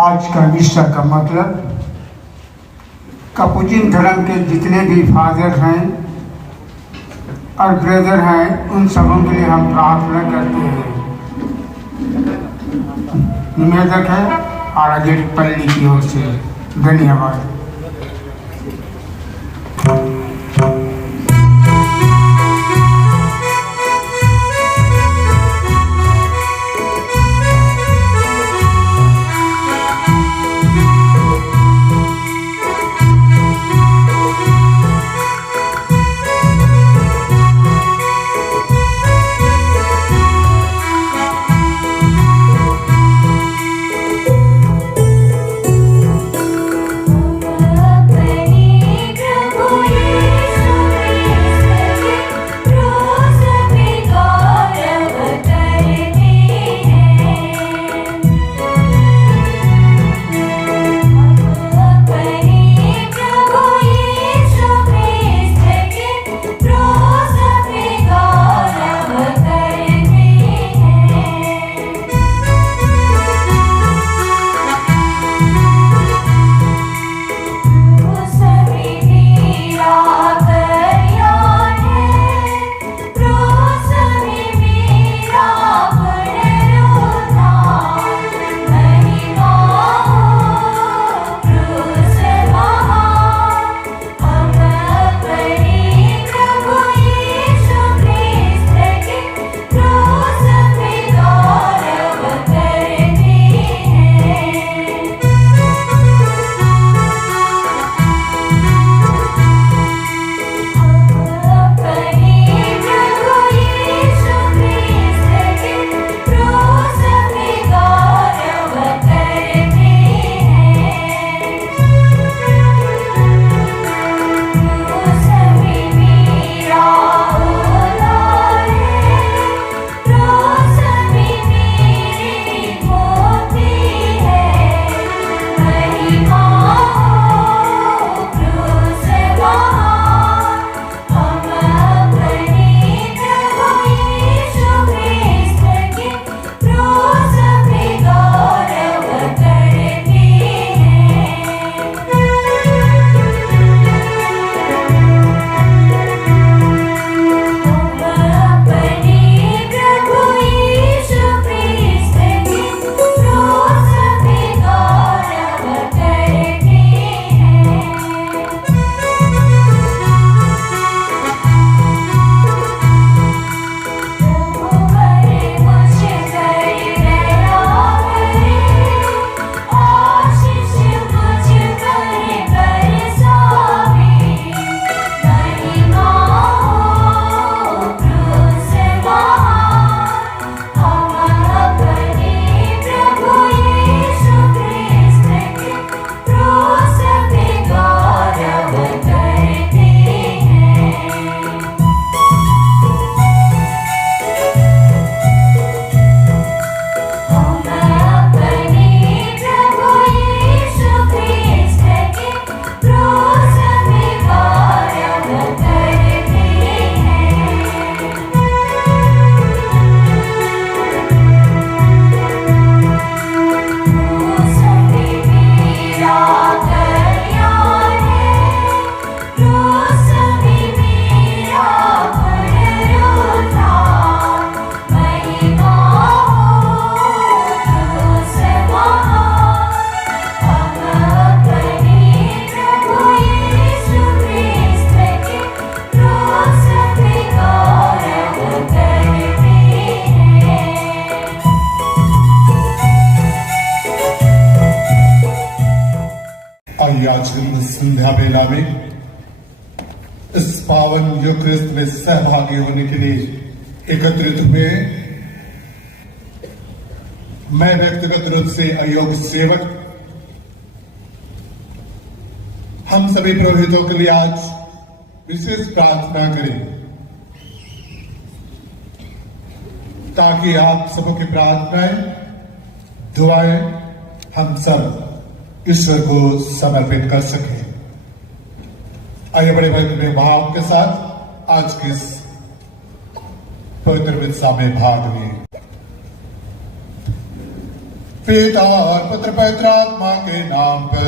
आज का विषय का मतलब कपुचिन धर्म के जितने भी फादर हैं और ब्रदर हैं उन सबों के लिए हम प्रार्थना करते हैं। निवेदक है आराजेट पल्ली की ओर से। धन्यवाद। आज संध्या बेला में इस पावन यूकरिस्ट में सहभागी होने के लिए एकत्रित हुए। मैं व्यक्तिगत रूप से अयोग्य सेवक हम सभी पुरोहितों के लिए आज विशेष प्रार्थना करें ताकि आप सबों की प्रार्थनाएं दुआएं हम सब ईश्वर को समर्पित कर सके। आइए बड़े भक्ति भाव के साथ आज के इस पवित्र मित्सा में भाग लिए। पिता और पुत्र पवित्र आत्मा के नाम पर।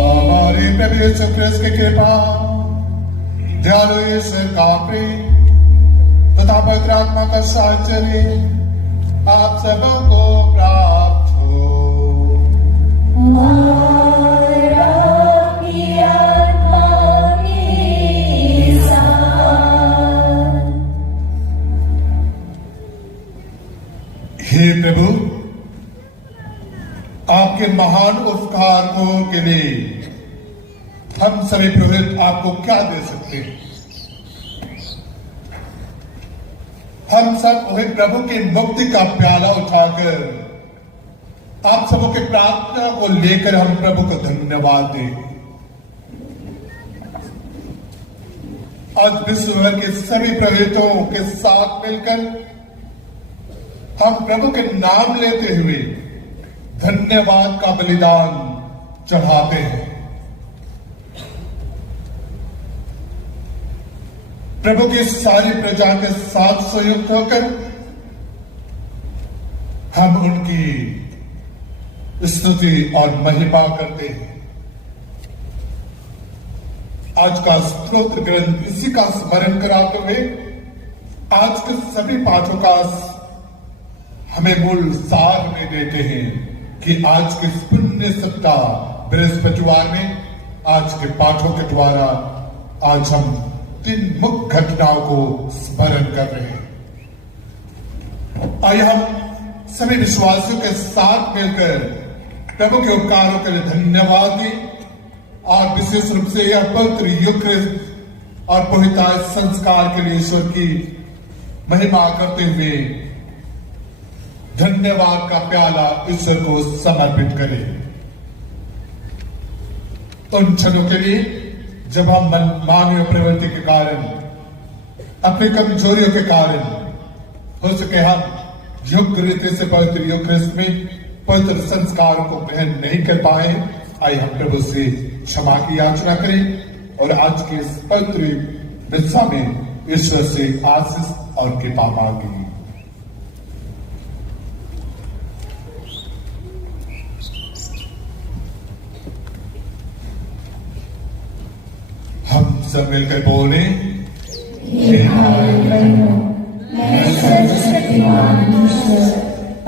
हमारे प्रभु यीशु क्रिस्त की कृपा, दयालु ईश्वर का प्रेम तथा पवित्र आत्मा का साहचर्य आप सबको प्राप्त हो। और आपकी आत्मा के साथ। हे प्रभु, आपके महान उपकारों के लिए हम सभी पुरोहित आपको क्या दे सकते हैं? हम सब वही प्रभु की मुक्ति का प्याला उठाकर आप सबों की प्रार्थना को लेकर हम प्रभु को धन्यवाद दें। आज विश्व भर के सभी पुरोहितों के साथ मिलकर हम प्रभु के नाम लेते हुए धन्यवाद का बलिदान चढ़ाते हैं। प्रभु की सारी प्रजा के साथ संयुक्त होकर हम उनकी स्तुति और महिमा करते हैं। आज का स्तोत्र ग्रंथ इसी का स्मरण कराते हुए आज के सभी पाठों का हमें मूल सार में देते हैं कि आज के पुण्य सप्ताह बृहस्पतिवार में आज के पाठों के द्वारा आज हम 3 मुख्य घटनाओं को स्मरण कर रहे हैं। आइए हम सभी विश्वासियों के साथ मिलकर प्रभु के उपकारों के लिए धन्यवाद दें और विशेष रूप से यह पवित्र यूक्रिस्ट और पवित्र संस्कार के लिए ईश्वर की महिमा करते हुए धन्यवाद का प्याला ईश्वर को समर्पित करें। उन क्षणों के लिए जब हम मानवीय प्रवृत्ति के कारण, अपनी कमजोरियों के कारण हो सके हम योग्य रीति से पवित्र यूक्रिस्ट में पवित्र संस्कारों को ग्रहण नहीं कर पाए, आइए हम प्रभु से क्षमा की याचना करें और आज के इस पवित्र दिशा में ईश्वर से आशीष और कृपा मांगे। हम सब मिलकर बोले, हे भाई बहनों, मैं सर्वशक्तिमान ईश्वर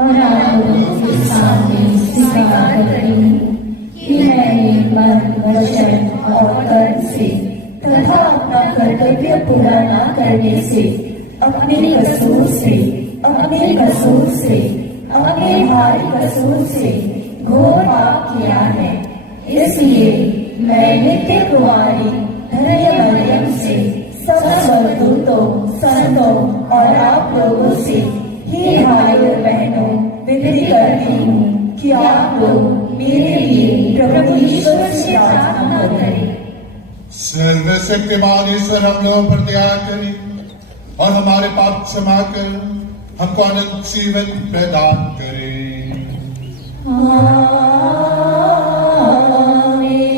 और आप लोगों के सामने स्वीकार करती हूँ कि मैंने मन, वचन और कर्म से तथा अपना कर्तव्य पूरा न करने से अपने कसूर से अपने भारी कसूर से घोर पाप किया है। इसलिए मैं नित्य कुमारी धन्य मरियम से सब स्वर्गदूतों, संतों और आप लोगों से हे भाई और बहनों विनती करती हूँ कि आप लोग मेरे लिए प्रभु ईश्वर से प्रार्थना करें। सर्वशक्तिमान ईश्वर हम लोगों पर दया करें और हमारे पाप क्षमा कर हमको अनंत जीवन प्रदान करें। आमीन।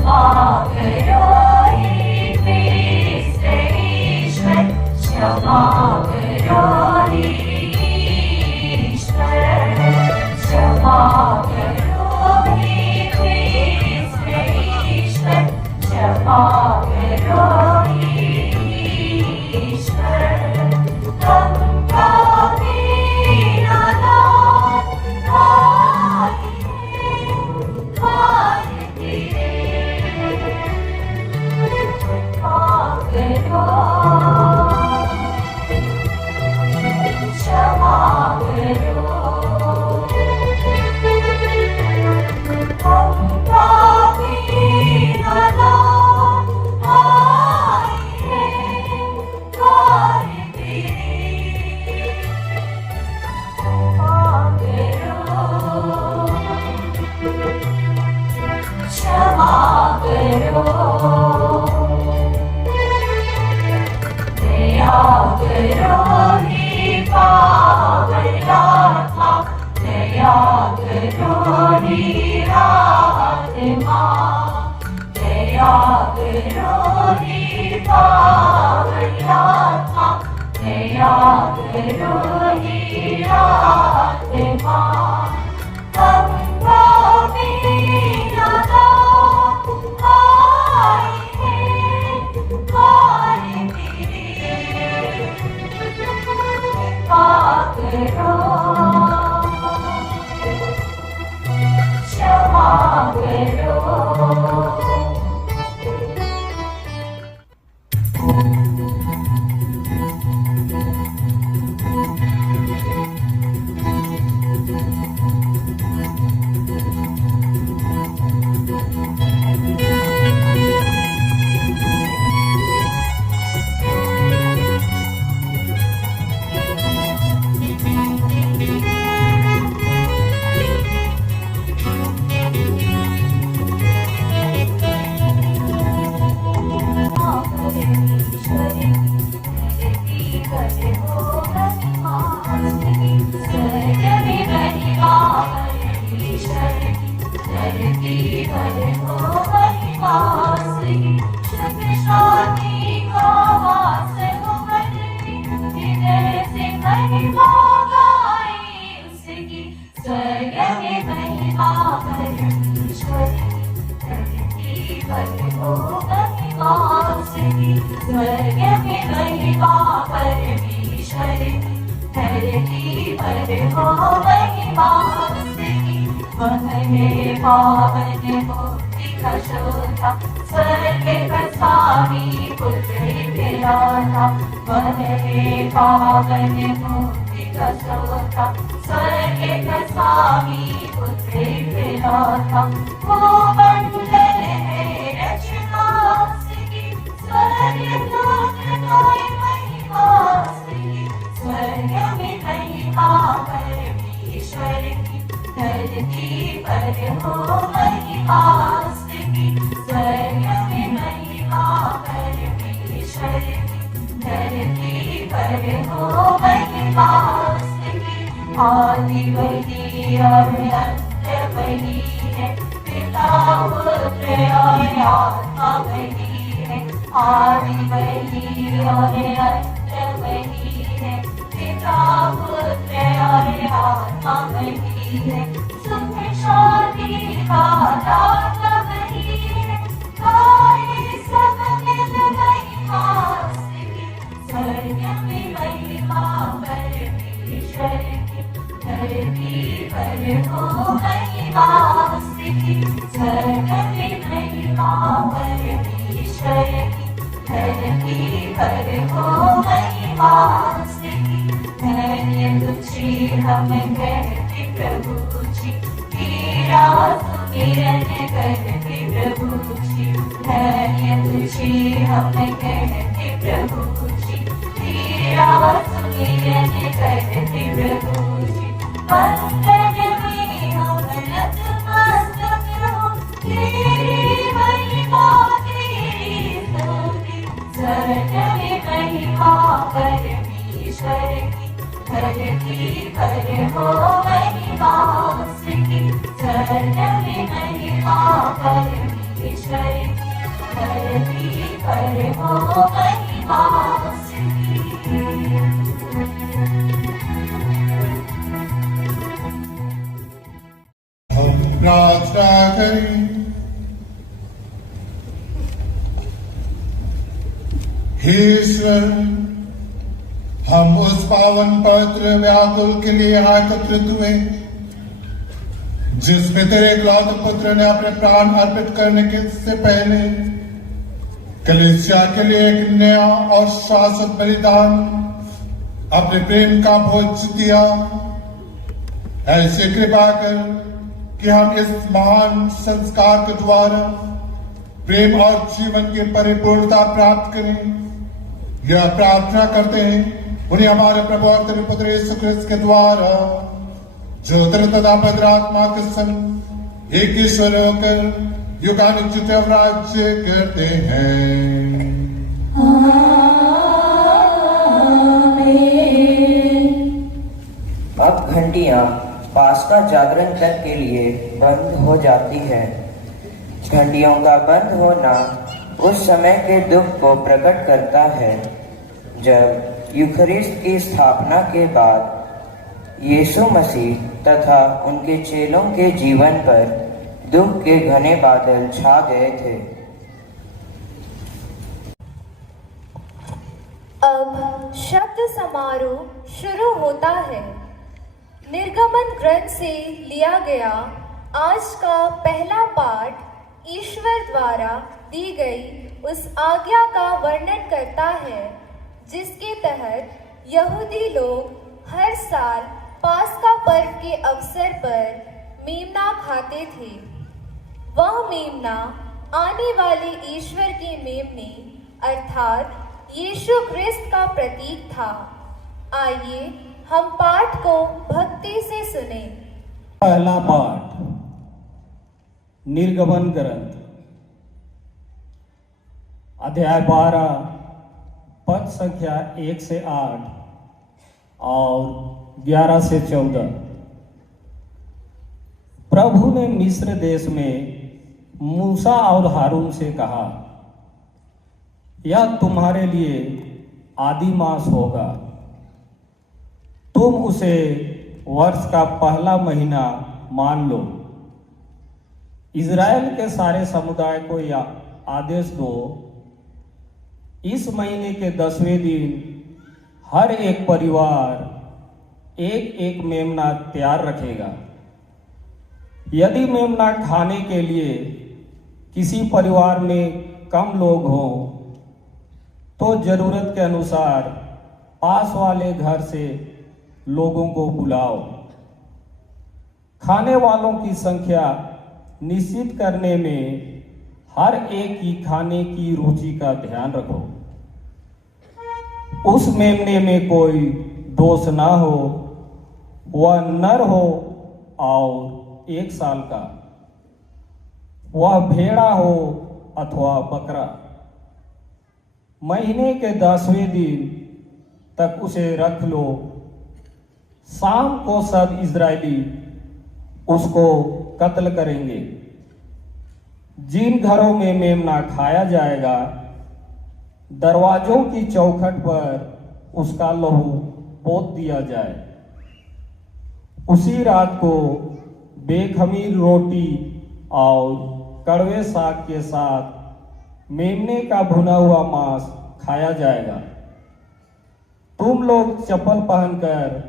क्षमा करो हे क्रिस्त ईश्वर, क्षमा करो हे ईश्वर, क्षमा करो हे क्रिस्त ईश्वर, क्षमा करो हे ईश्वर। हम पापी नादान भाई हैं, भाई तेरे, क्षमा करो, क्षमा करो। हम पापी नादान भाई हैं, भाई तेरे, क्षमा करो, दया करो हे पावन आत्मा, दया करो हे आत्मा, दया करो हे पावन आत्मा, दया करो हे आत्मा। हम पापी नादान भाई हैं, भाई तेरे, क्षमा करो, क्षमा करो। पावन मुक्ति का शोधा, स्वर्ग का स्वामी पुत्र विराता, वह पावन मुक्ति का शोधा, स्वर्ग का स्वामी पुत्र विराता। वो मंडल है रचना उसकी, स्वर्ग लोक गाए महिमा उसकी, स्वर्ग में महिमा परमेश्वर की, धरती पर हो महिमा उसकी, स्वर्ग में महिमा परमेश्वर की, धरती पर हो महिमा उसकी। आदि वही और अंत वही है, पिता पुत्र और आत्मा वही है। आदि वही और अंत वही है, पिता पुत्र और आत्मा वही है। सुख शांति का दाता वही है, गाए सब मिल महिमा उसकी, स्वर्ग में महिमा परमेश्वर की, धरती पर हो महिमा उसकी, स्वर्ग में महिमा परमेश्वर की, धरती पर हो महिमा उसकी। धन्य तुझी हम कहते प्रभु जी, तेरा सुमिरन करते प्रभु जी। धन्य तुझी हम कहते प्रभु जी, तेरा सुमिरन करते प्रभु जी। वंदन में हम नतमस्तक हो, तेरी महिमा तेरी स्तुति, स्वर्ग में महिमा परमेश्वर की, धरती पर हो महिमा उसकी, स्वर्ग में महिमा परमेश्वर ईश्वर की धरती पर हो महिमा उसकी। हम प्रार्थना करें। हे ईश्वर, हम उस पावन पवित्र व्याकुल के लिए एकत्रित हुए जिसमें तेरे एकलौते पुत्र ने अपने प्राण अर्पित करने के से पहले कलीसिया के लिए एक नया और शाश्वत बलिदान अपने प्रेम का भोज दिया। ऐसे कृपा कर कि हम इस महान संस्कार के द्वारा प्रेम और जीवन की परिपूर्णता प्राप्त करें। यह प्रार्थना करते हैं उन्हें हमारे प्रभु और तेरे पुत्र यीशु ख्रिस्त के द्वारा, जो तेरे तथा पवित्र आत्मा के संग एक ईश्वर होकर युगानुयुग राज्य करते हैं। अब घंटियां पास्का जागरण तक के लिए बंद हो जाती है। घंटियों का बंद होना उस समय के दुख को प्रकट करता है जब यूखरिस्ट की स्थापना के बाद यीशु मसीह तथा उनके चेलों के जीवन पर दुख के घने बादल छा गए थे। अब शब्द समारोह शुरू होता है। निर्गमन ग्रंथ से लिया गया आज का पहला पाठ ईश्वर द्वारा दी गई उस आज्ञा का वर्णन करता है जिसके तहत यहूदी लोग हर साल पास्का पर्व के अवसर पर मेमना खाते थे। वह मेमना आने वाले ईश्वर के मेमने अर्थात यीशु ख्रिस्त का प्रतीक था। आइए हम पाठ को भक्ति से सुने। पहला पाठ निर्गमन ग्रंथ अध्याय 12 पद संख्या 1 से 8 और 11 से 14। प्रभु ने मिस्र देश में मूसा और हारून से कहा, यह तुम्हारे लिए आदि मास होगा। तुम उसे वर्ष का पहला महीना मान लो। इज़राइल के सारे समुदाय को यह आदेश दो, इस महीने के 10वें दिन हर एक परिवार एक एक मेमना तैयार रखेगा। यदि मेमना खाने के लिए किसी परिवार में कम लोग हों तो जरूरत के अनुसार पास वाले घर से लोगों को बुलाओ। खाने वालों की संख्या निश्चित करने में हर एक की खाने की रुचि का ध्यान रखो। उस मेमने में कोई दोष ना हो, वह नर हो और 1 साल का, वह भेड़ा हो अथवा बकरा। महीने के 10वें दिन तक उसे रख लो। शाम को सब इजरायली उसको कत्ल करेंगे। जिन घरों में मेमना खाया जाएगा, दरवाजों की चौखट पर उसका लहू पोत दिया जाए। उसी रात को बेखमीर रोटी और कड़वे साग के साथ मेमने का भुना हुआ मांस खाया जाएगा। तुम लोग चप्पल पहनकर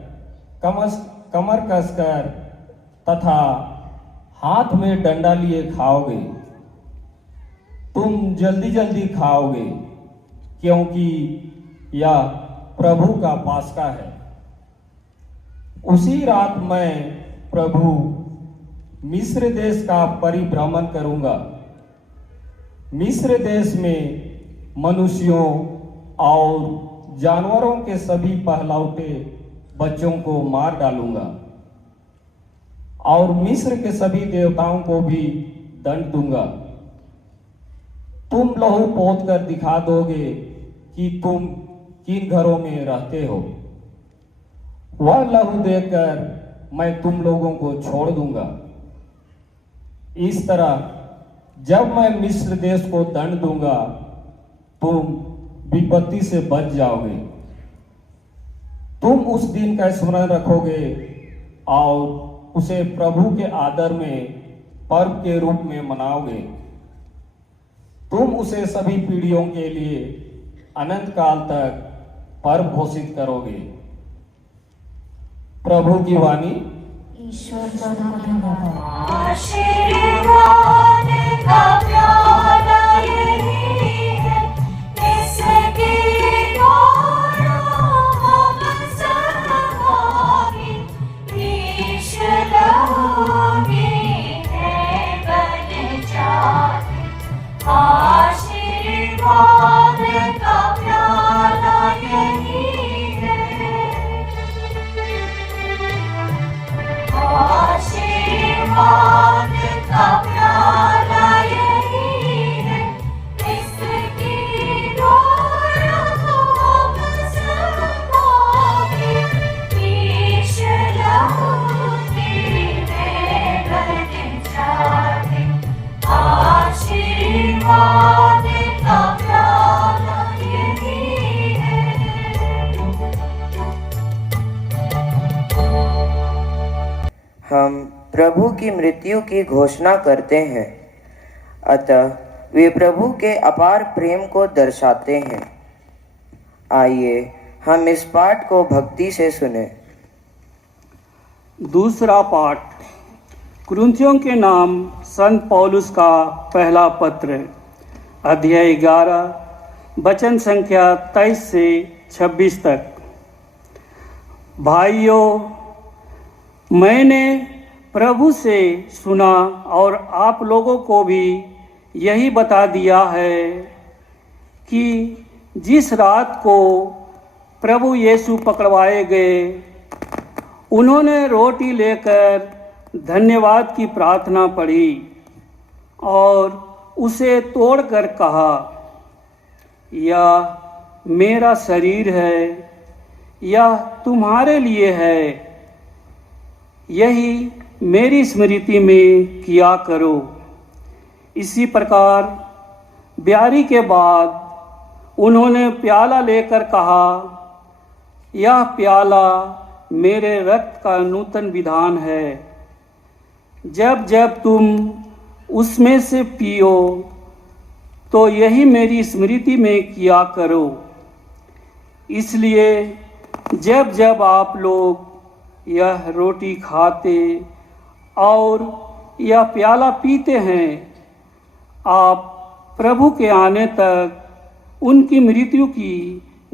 कमर कसकर तथा हाथ में डंडा लिए खाओगे। तुम जल्दी जल्दी खाओगे क्योंकि यह प्रभु का पास्का है। उसी रात मैं प्रभु मिस्र देश का परिभ्रमण करूंगा। मिस्र देश में मनुष्यों और जानवरों के सभी पहलौठे बच्चों को मार डालूंगा और मिस्र के सभी देवताओं को भी दंड दूंगा। तुम लहू पोत कर दिखा दोगे कि तुम किन घरों में रहते हो। वह लहू देकर मैं तुम लोगों को छोड़ दूंगा। इस तरह जब मैं मिस्र देश को दंड दूंगा तुम विपत्ति से बच जाओगे। तुम उस दिन का स्मरण रखोगे और उसे प्रभु के आदर में पर्व के रूप में मनाओगे। तुम उसे सभी पीढ़ियों के लिए अनंत काल तक पर्व घोषित करोगे। प्रभु की वाणी। ईश्वर का धन्यवाद। आशीर्वाद का प्याला यही है, इसकी दौड़ों हम सब भागी, ईश्वर होगी है बन जाती। आशीर्वाद का प्याला यही है, आशीर्वाद का प्याला यही है, इसकी दौड़ों हम सब भागी, ईश्वर होती है बन जाती। आशीर्वाद का प्याला यही है। हम प्रभु की मृत्यु की घोषणा करते हैं, अतः वे प्रभु के अपार प्रेम को दर्शाते हैं। आइए हम इस पाठ को भक्ति से सुने। दूसरा पाठ कुरिन्थियों के नाम संत पौलुस का पहला पत्र, अध्याय 11 वचन संख्या 23 से 26 तक। भाइयों, मैंने प्रभु से सुना और आप लोगों को भी यही बता दिया है कि जिस रात को प्रभु यीशु पकड़वाए गए, उन्होंने रोटी लेकर धन्यवाद की प्रार्थना पढ़ी और उसे तोड़कर कहा, यह मेरा शरीर है, यह तुम्हारे लिए है, यही मेरी स्मृति में किया करो। इसी प्रकार ब्यारी के बाद उन्होंने प्याला लेकर कहा, यह प्याला मेरे रक्त का नूतन विधान है। जब जब तुम उसमें से पियो तो यही मेरी स्मृति में किया करो। इसलिए जब जब आप लोग यह रोटी खाते और यह प्याला पीते हैं, आप प्रभु के आने तक उनकी मृत्यु की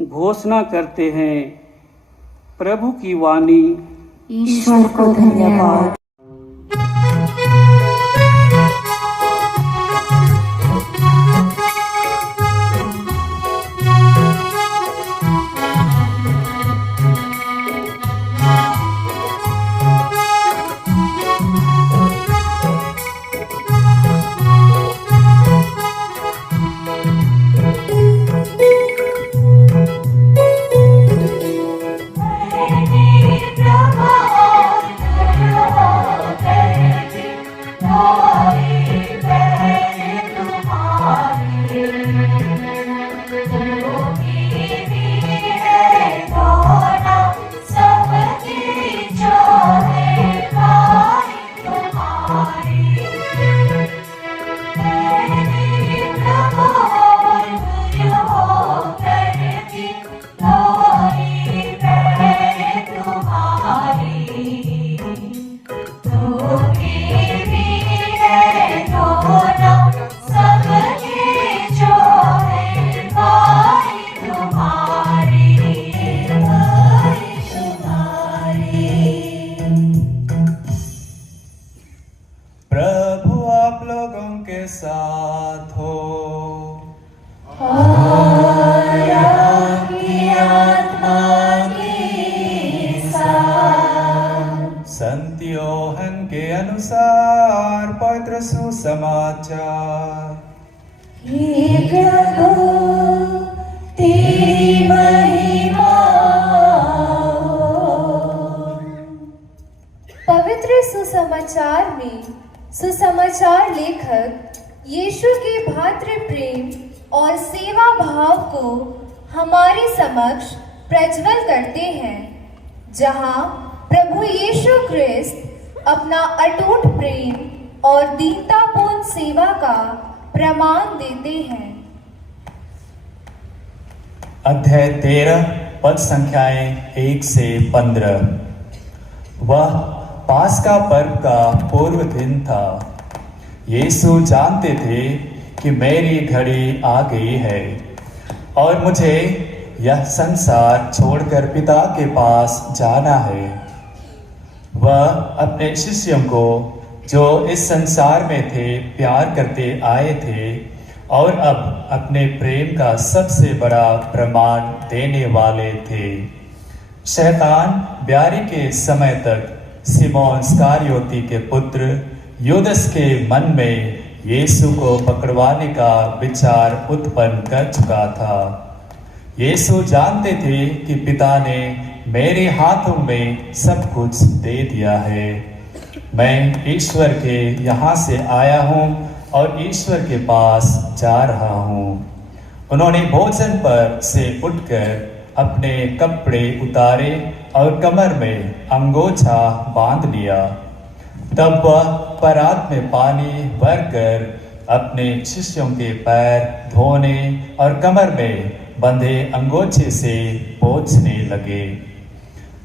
घोषणा करते हैं। प्रभु की वाणी। ईश्वर को धन्यवाद। संत योहन के अनुसार पवित्र सुसमाचार। हे प्रभु तेरी महिमा हो। पवित्र सुसमाचार में सुसमाचार लेखक यीशु के भातृ प्रेम और सेवा भाव को हमारे समक्ष प्रज्वल करते हैं, जहां प्रभु यीशु ख्रिस्त अपना अटूट प्रेम और दीनतापूर्ण सेवा का प्रमाण देते हैं। अध्याय 13 पद संख्याएं 1 से 15। वह पास्का पर्व का पूर्व दिन था। यीशु जानते थे कि मेरी घड़ी आ गई है और मुझे यह संसार छोड़कर पिता के पास जाना है। वह अपने शिष्यों को जो इस संसार में थे प्यार करते आए थे और अब अपने प्रेम का सबसे बड़ा प्रमाण देने वाले थे। शैतान ब्यारी के समय तक सिमोन इस्करियोती के पुत्र यूदस के मन में यीशु को पकड़वाने का विचार उत्पन्न कर चुका था। यीशु जानते थे कि पिता ने मेरे हाथों में सब कुछ दे दिया है। मैं ईश्वर के यहाँ से आया हूँ और ईश्वर के पास जा रहा हूँ। उन्होंने भोजन पर से उठकर अपने कपड़े उतारे और कमर में अंगोछा बांध लिया। तब वह परात में पानी भरकर अपने शिष्यों के पैर धोने और कमर में बंधे अंगोछे से पोंछने लगे।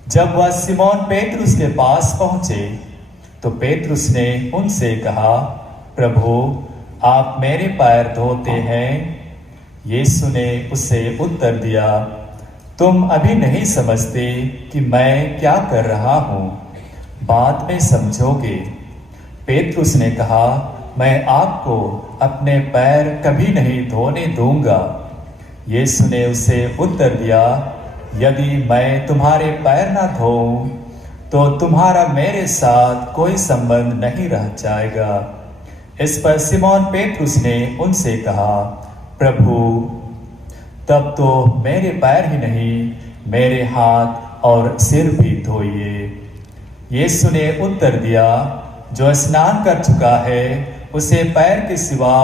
जब वह सिमोन पेतरुस के पास पहुंचे तो पेतरुस ने उनसे कहा, प्रभु, आप मेरे पैर धोते हैं? यीशु ने उसे उत्तर दिया, तुम अभी नहीं समझते कि मैं क्या कर रहा हूँ, बाद में समझोगे। पेतरुस ने कहा, मैं आपको अपने पैर कभी नहीं धोने दूंगा। यीशु ने उसे उत्तर दिया, यदि मैं तुम्हारे पैर न धोऊं तो तुम्हारा मेरे साथ कोई संबंध नहीं रह जाएगा। इस पर सिमोन पेतरुस ने उनसे कहा, प्रभु, तब तो मेरे पैर ही नहीं मेरे हाथ और सिर भी धोइए। यीशु ने उत्तर दिया, जो स्नान कर चुका है उसे पैर के सिवा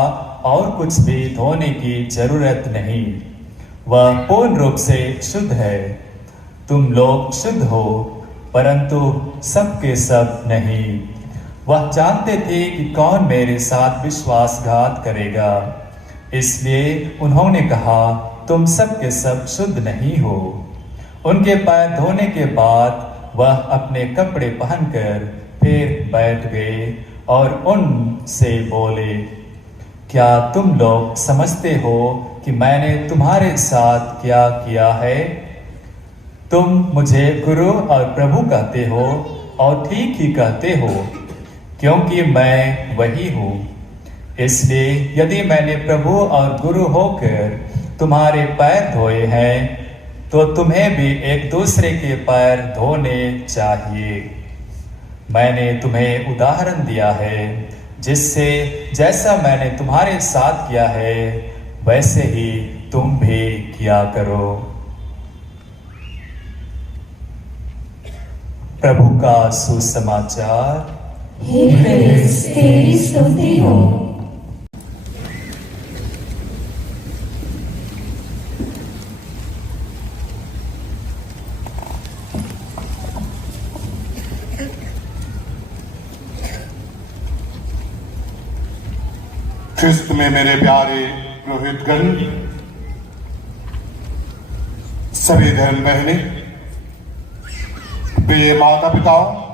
और कुछ भी धोने की जरूरत नहीं, वह पूर्ण रूप से शुद्ध है। तुम लोग शुद्ध हो परंतु सबके सब नहीं। वह जानते थे कि कौन मेरे साथ विश्वासघात करेगा, इसलिए उन्होंने कहा, तुम सबके सब शुद्ध नहीं हो। उनके पैर धोने के बाद वह अपने कपड़े पहनकर फिर बैठ गए और उनसे बोले, क्या तुम लोग समझते हो कि मैंने तुम्हारे साथ क्या किया है? तुम मुझे गुरु और प्रभु कहते हो और ठीक ही कहते हो, क्योंकि मैं वही हूँ। इसलिए यदि मैंने प्रभु और गुरु होकर तुम्हारे पैर धोए हैं तो तुम्हें भी एक दूसरे के पैर धोने चाहिए। मैंने तुम्हें उदाहरण दिया है, जिससे जैसा मैंने तुम्हारे साथ किया है वैसे ही तुम भी किया करो। प्रभु का सुसमाचार। हे क्रिस्त, तेरी स्तुति हो। ख्रिस्त में मेरे प्यारे पुरोहितगण, सभी धर्म बहने, प्रिय माता पिताओं,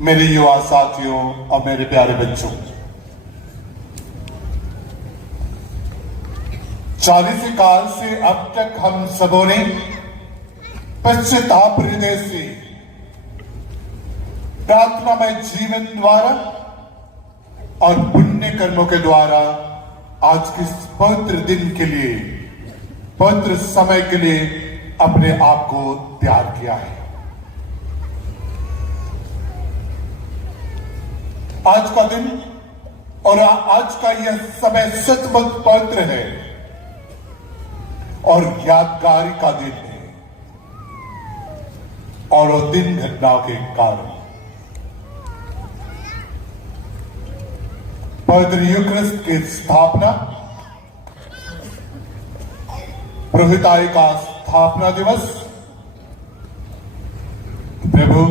मेरे युवा साथियों और मेरे प्यारे बच्चों, 40 काल से अब तक हम सबों ने पश्चाताप हृदय से प्रार्थनामय जीवन द्वारा और पुण्य कर्मों के द्वारा आज के पवित्र दिन के लिए, पवित्र समय के लिए अपने आप को तैयार किया है। आज का दिन और आज का यह समय सचमुच पवित्र है और यादगारी का दिन है, और वो दिन घटनाओं के कारण पवित्र यूक्रिस्ट की स्थापना, पुरोहिताई का स्थापना दिवस, प्रभु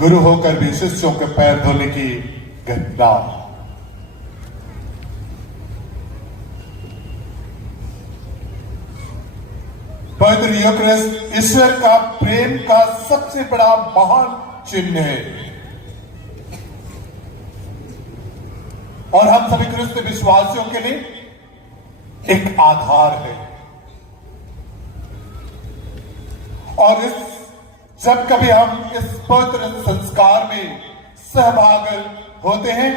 गुरु होकर भी शिष्यों के पैर धोने की घटना। पवित्र यूक्रिस्ट ईश्वर का प्रेम का सबसे बड़ा महान चिन्ह है और हम सभी क्रिस्त विश्वासियों के लिए एक आधार है। और जब कभी हम इस पवित्र संस्कार में सहभागी होते हैं,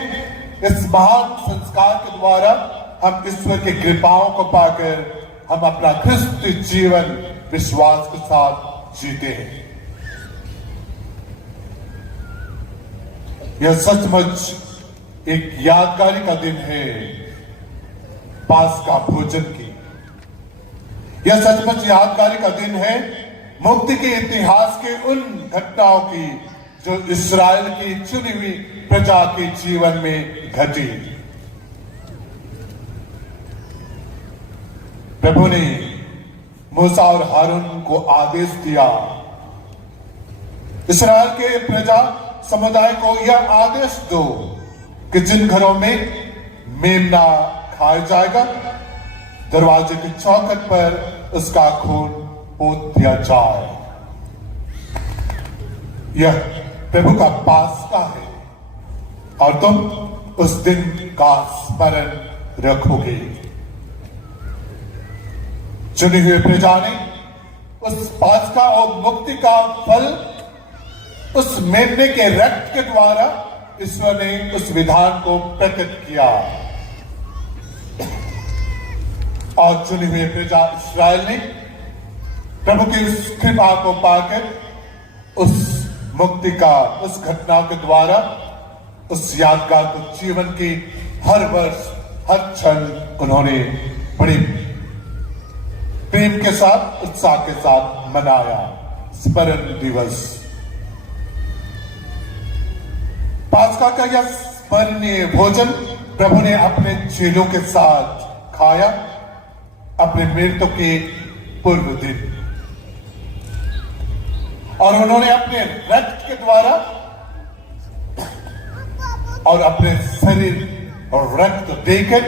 इस महान संस्कार के द्वारा हम ईश्वर की कृपाओं को पाकर हम अपना क्रिस्त जीवन विश्वास के साथ जीते हैं। यह सचमुच एक यादगारी का दिन है पास्का भोजन की। यह सचमुच यादगारी का दिन है मुक्ति के इतिहास के उन घटनाओं की जो इस्राएल की चुनी हुई प्रजा के जीवन में घटी। प्रभु ने मूसा और हारून को आदेश दिया, इस्राएल के प्रजा समुदाय को यह आदेश दो कि जिन घरों में मेमना खाया जाएगा, दरवाजे की चौखट पर उसका खून पोत दिया जाए। यह प्रभु का पास्का है और तुम उस दिन का स्मरण रखोगे। चुनी हुई प्रजा ने उस पास्का और मुक्ति का फल उस मेमने के रक्त के द्वारा ईश्वर ने उस विधान को प्रकट किया और चुनी हुई प्रजा इस्राएल ने प्रभु की उस कृपा को पाकर उस मुक्ति का उस घटना के द्वारा उस यादगार को जीवन की हर वर्ष हर क्षण उन्होंने बड़ी प्रेम के साथ उत्साह के साथ मनाया। स्मरण दिवस पास्का का यह स्मरणीय भोजन प्रभु ने अपने चेलों के साथ खाया अपने मृत्यु के पूर्व दिन, और उन्होंने अपने रक्त के द्वारा और अपने शरीर और रक्त देकर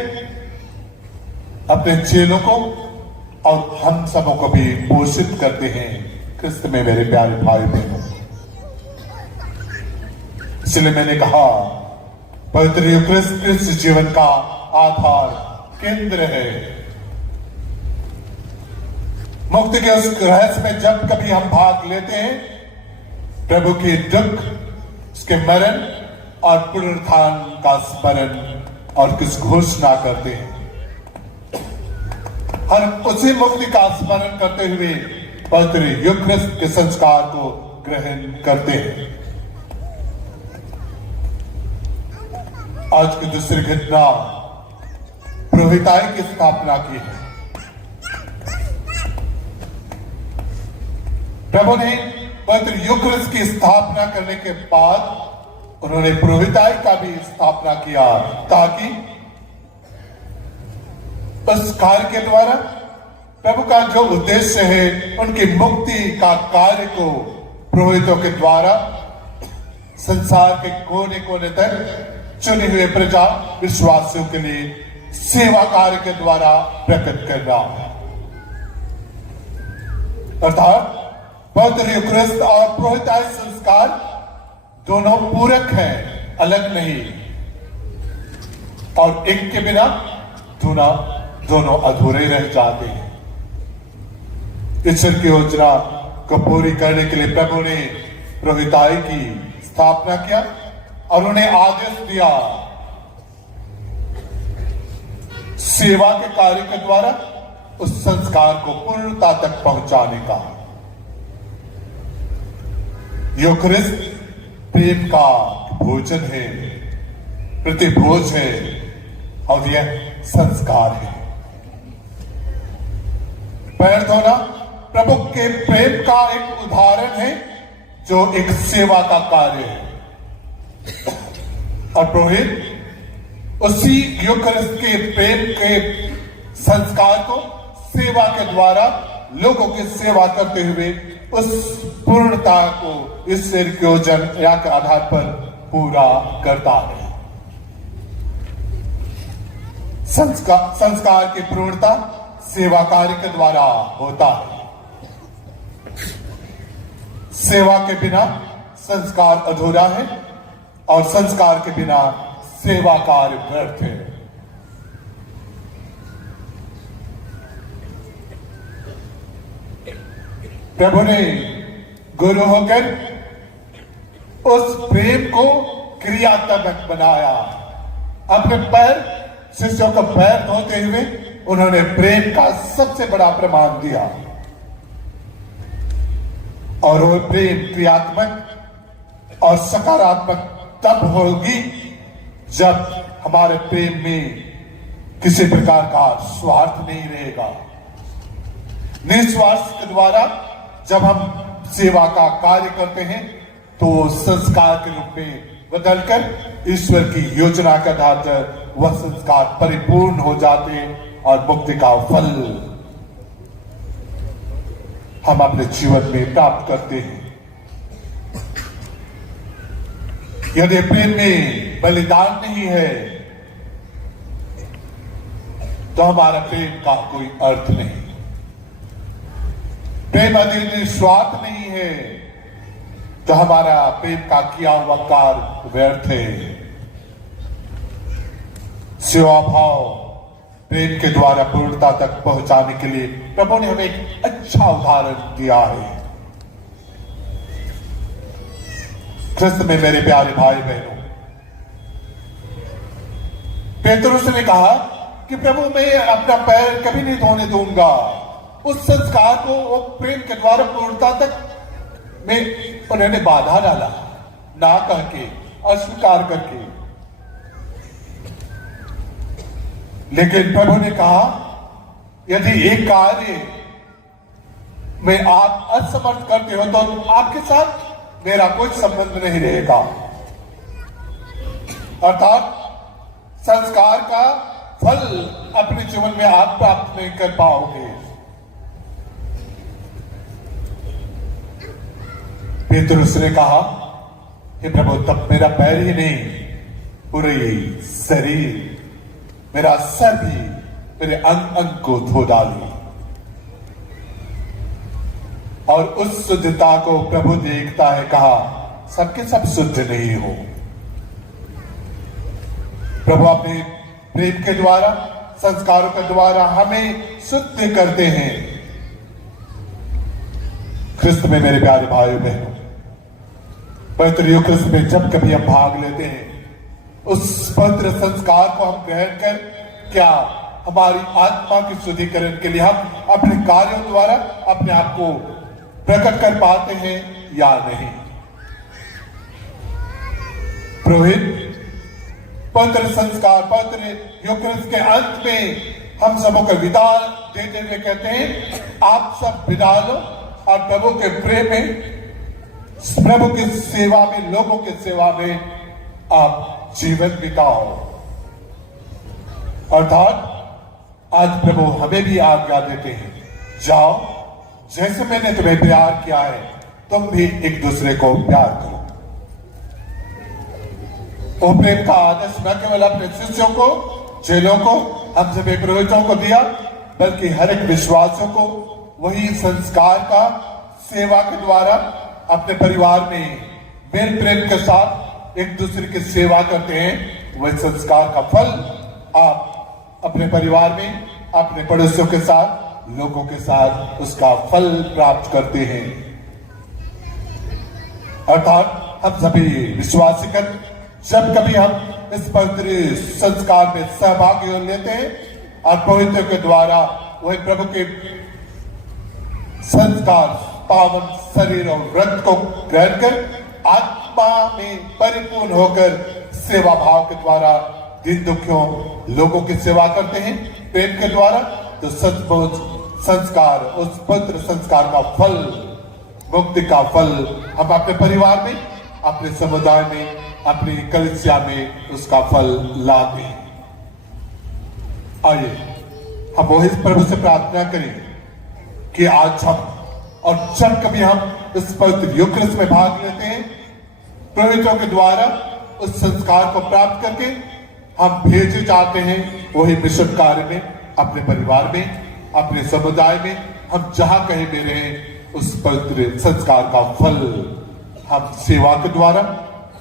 अपने चेलों को और हम सबों को भी पोषित करते हैं। क्रिस्त में मेरे प्यारे भाई बहनों, इसलिए मैंने कहा पवित्र यूक्रिस्ट क्रिस्त जीवन का आधार केंद्र है। मुक्ति के उस रहस्य में जब कभी हम भाग लेते हैं, प्रभु के दुख, उसके मरण और पुनरुत्थान का स्मरण और किस घोषणा करते हैं, हम उसी मुक्ति का स्मरण करते हुए पवित्र यूक्रिस्ट के संस्कार को ग्रहण करते हैं। आज की दूसरी घटना पुरोहिताई की स्थापना की है। प्रभु ने पवित्र यूक्रिस्ट की स्थापना करने के बाद उन्होंने पुरोहिताई का भी स्थापना किया ताकि उस कार्य के द्वारा प्रभु का जो उद्देश्य है उनकी मुक्ति का कार्य को पुरोहितों के द्वारा संसार के कोने कोने तक चुने हुए प्रजा विश्वासियों के लिए सेवा कार्य के द्वारा प्रकट करना। अर्थात पवित्र यूक्रिस्ट और पुरोहिताई संस्कार दोनों पूरक हैं, अलग नहीं, और एक के बिना दोनों अधूरे रह जाते हैं। ईश्वर की योजना को पूरी करने के लिए प्रभु ने पुरोहिताई की स्थापना किया और उन्हें आदेश दिया सेवा के कार्य के द्वारा उस संस्कार को पूर्णता तक पहुंचाने का। यूक्रिस्ट प्रेम का भोजन है, प्रतिभोज है और यह संस्कार है। पैर धोना प्रभु के प्रेम का एक उदाहरण है जो एक सेवा का कार्य है, और पुरोहित उसी यूकरिस्ट के प्रेम के संस्कार को सेवा के द्वारा लोगों की सेवा करते हुए उस पूर्णता को ईश्वर के योजन या के आधार पर पूरा करता है। संस्कार की पूर्णता सेवा कार्य के द्वारा होता है। सेवा के बिना संस्कार अधूरा है और संस्कार के बिना सेवा कार्य व्यर्थ है। प्रभु ने गुरु होकर उस प्रेम को क्रियात्मक बनाया। अपने पैर शिष्यों का पैर धोते हुए उन्होंने प्रेम का सबसे बड़ा प्रमाण दिया और वो प्रेम क्रियात्मक और सकारात्मक तब होगी जब हमारे प्रेम में किसी प्रकार का स्वार्थ नहीं रहेगा। निस्वार्थ के द्वारा जब हम सेवा का कार्य करते हैं तो संस्कार के रूप में बदलकर ईश्वर की योजना के आधार पर वह संस्कार परिपूर्ण हो जाते हैं और मुक्ति का फल हम अपने जीवन में प्राप्त करते हैं। यदि प्रेम में बलिदान नहीं है तो हमारा प्रेम का कोई अर्थ नहीं। प्रेम यदि निस्वार्थ नहीं है तो हमारा प्रेम का किया हुआ कार्य व्यर्थ है। सेवा भाव प्रेम के द्वारा पूर्णता तक पहुंचाने के लिए प्रभु ने हमें एक अच्छा उदाहरण दिया है। ख्रिस्त में मेरे प्यारे भाई बहनों, पेतरुस ने कहा कि प्रभु मैं अपना पैर कभी नहीं धोने दूंगा। उस संस्कार को वो प्रेम के द्वारा पूर्णता तक में उन्होंने बाधा डाला, ना कह के, अस्वीकार करके। लेकिन प्रभु ने कहा यदि एक कार्य में आप असमर्थ करते हो तो आपके साथ मेरा कोई संबंध नहीं रहेगा। अर्थात संस्कार का फल अपने जीवन में आप प्राप्त नहीं कर पाओगे। पेतरुस ने कहा कि प्रभु तब मेरा पैर ही नहीं, पूरे शरीर, मेरा सर भी मेरे अंग अंग को धो डाली। और उस शुद्धता को प्रभु देखता है। कहा सबके सब शुद्ध नहीं हो। प्रभु अपने प्रेम के द्वारा, संस्कारों के द्वारा हमें शुद्ध करते हैं। ख्रिस्त में मेरे प्यारे भाइयों बहनों, पवित्र यूकरिस्ट में जब कभी हम भाग लेते हैं, उस पवित्र संस्कार को हम ग्रहण कर क्या हमारी आत्मा की शुद्धिकरण के लिए हम अपने कार्यों द्वारा अपने आप को प्रकट कर पाते हैं या नहीं। पुरोहित पवित्र संस्कार, पवित्र यूकरिस्ट के अंत में हम सबों को विदा देते हुए कहते हैं आप सब विदा लो और प्रभु के प्रेम में, प्रभु की सेवा में, लोगों की सेवा में आप जीवन बिताओ। अर्थात आज प्रभु हमें भी आज्ञा देते हैं, जाओ जैसे मैंने तुम्हें प्यार किया है तुम भी एक दूसरे को प्यार करो। वो प्रेम का आदेश न केवल अपने शिष्यों को, चेलों को, हम सभी पुरोहितों को दिया, बल्कि हर एक विश्वासियों को वही संस्कार का सेवा के द्वारा अपने परिवार में मेल प्रेम के साथ एक दूसरे की सेवा करते हैं। वह संस्कार का फल आप अपने परिवार में, अपने पड़ोसियों के साथ, लोगों के साथ उसका फल प्राप्त करते हैं। अर्थात हम सभी विश्वासी कर जब कभी हम इस पवित्र संस्कार में सहभागी हो लेते हैं और पवित्र के द्वारा वही प्रभु के संस्कार, पावन शरीर और रक्त को ग्रहण कर आत्मा में परिपूर्ण होकर सेवा भाव के द्वारा दीन दुखियों लोगों की सेवा करते हैं प्रेम के द्वारा, तो सचमुच संस्कार, उस पवित्र संस्कार का फल, मुक्ति का फल हम अपने परिवार में, अपने समुदाय में, अपनी कलीसिया में उसका फल लाते हैं। आइए हम वही प्रभु से प्रार्थना करें कि आज हम और जब कभी हम इस पवित्र यूक्रिस्ट में भाग लेते हैं, पुरोहितों के द्वारा उस संस्कार को प्राप्त करके हम भेजे जाते हैं वही मिशन कार्य में, अपने परिवार में, अपने समुदाय में, हम जहां कहीं भी रहें, उस पवित्र संस्कार का फल हम सेवा के द्वारा,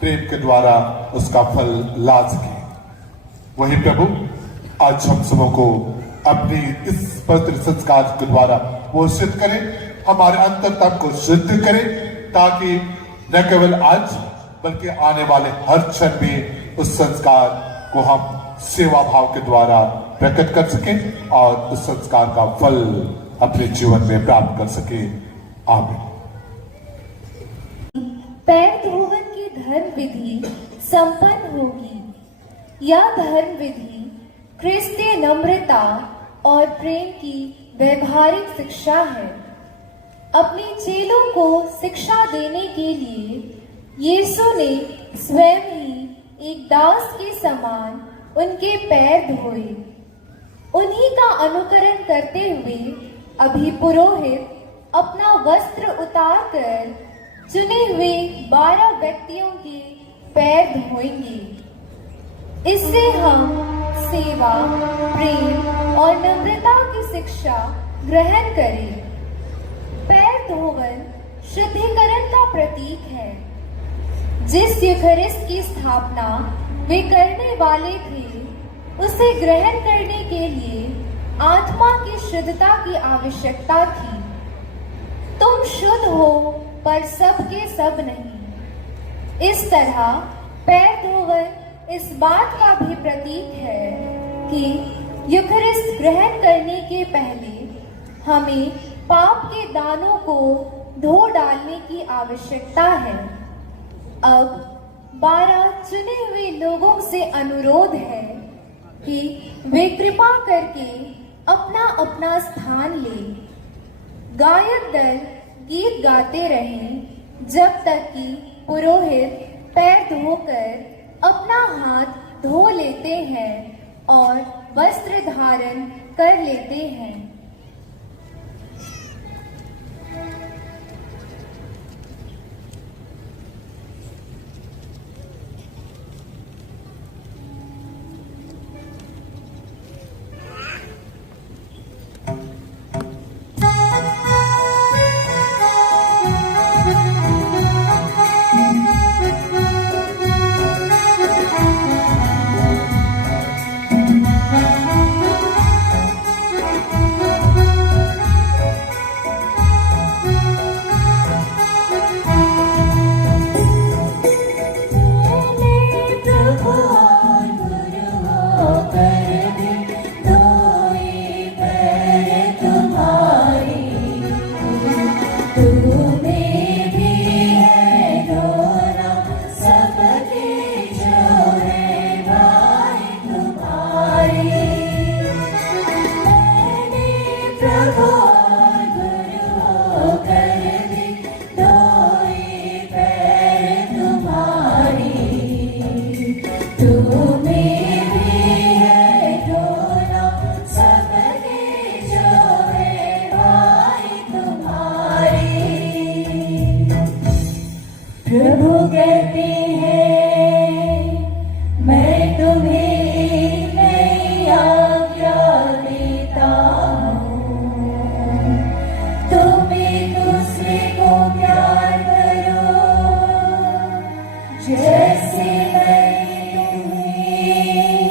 प्रेम के द्वारा उसका फल ला सकें। वही प्रभु आज हम सबों को अपनी इस पवित्र संस्कार के द्वारा पोषित करें, हमारे अंतरता को शुद्ध करें, ताकि न केवल आज बल्कि आने वाले हर क्षण में उस संस्कार को हम सेवा भाव के द्वारा प्रकट कर सकें और उस संस्कार का फल अपने जीवन में प्राप्त कर सकें। आमीन। पैर धोवन की धर्म विधि संपन्न होगी। यह धर्म विधि क्रिस्तीय नम्रता और प्रेम की व्यवहारिक शिक्षा है। अपने चेलों को शिक्षा देने के लिए यीशु ने स्वयं ही एक दास के समान उनके पैर धोए। उन्हीं का अनुकरण करते हुए अभी पुरोहित अपना वस्त्र उतारकर चुने हुए 12 व्यक्तियों के पैर धोएंगे। इससे हम सेवा, प्रेम और नम्रता की शिक्षा ग्रहण करें। पैर धोवन शुद्धिकरण का प्रतीक है। जिस यूखरिस्ट की स्थापना वे करने वाले थे, उसे ग्रहण करने के लिए आत्मा की शुद्धता की आवश्यकता थी। तुम शुद्ध हो पर सब के सब नहीं। इस तरह पैर धोवन इस बात का भी प्रतीक है कि यूखरिस्ट ग्रहण करने के पहले हमें पाप के दानों को धो डालने की आवश्यकता है। अब 12 चुने हुए लोगों से अनुरोध है कि वे कृपा करके अपना अपना स्थान लें। गायक दल गीत गाते रहें जब तक कि पुरोहित पैर धोकर अपना हाथ धो लेते हैं और वस्त्र धारण कर लेते हैं। प्रभु कहते हैं मैं तुम्हें नई आज्ञा देता हूँ, तुम एक दूसरे को प्यार करो जैसे मैंने तुम्हें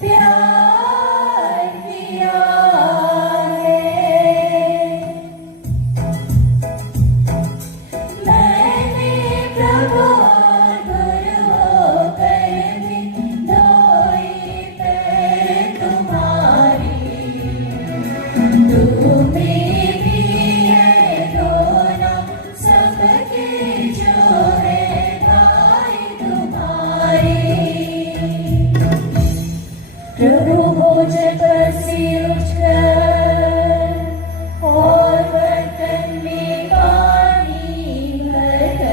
प्यार किया है। प्रभु भोजन पर से उठकर और बर्तन में पानी भरकर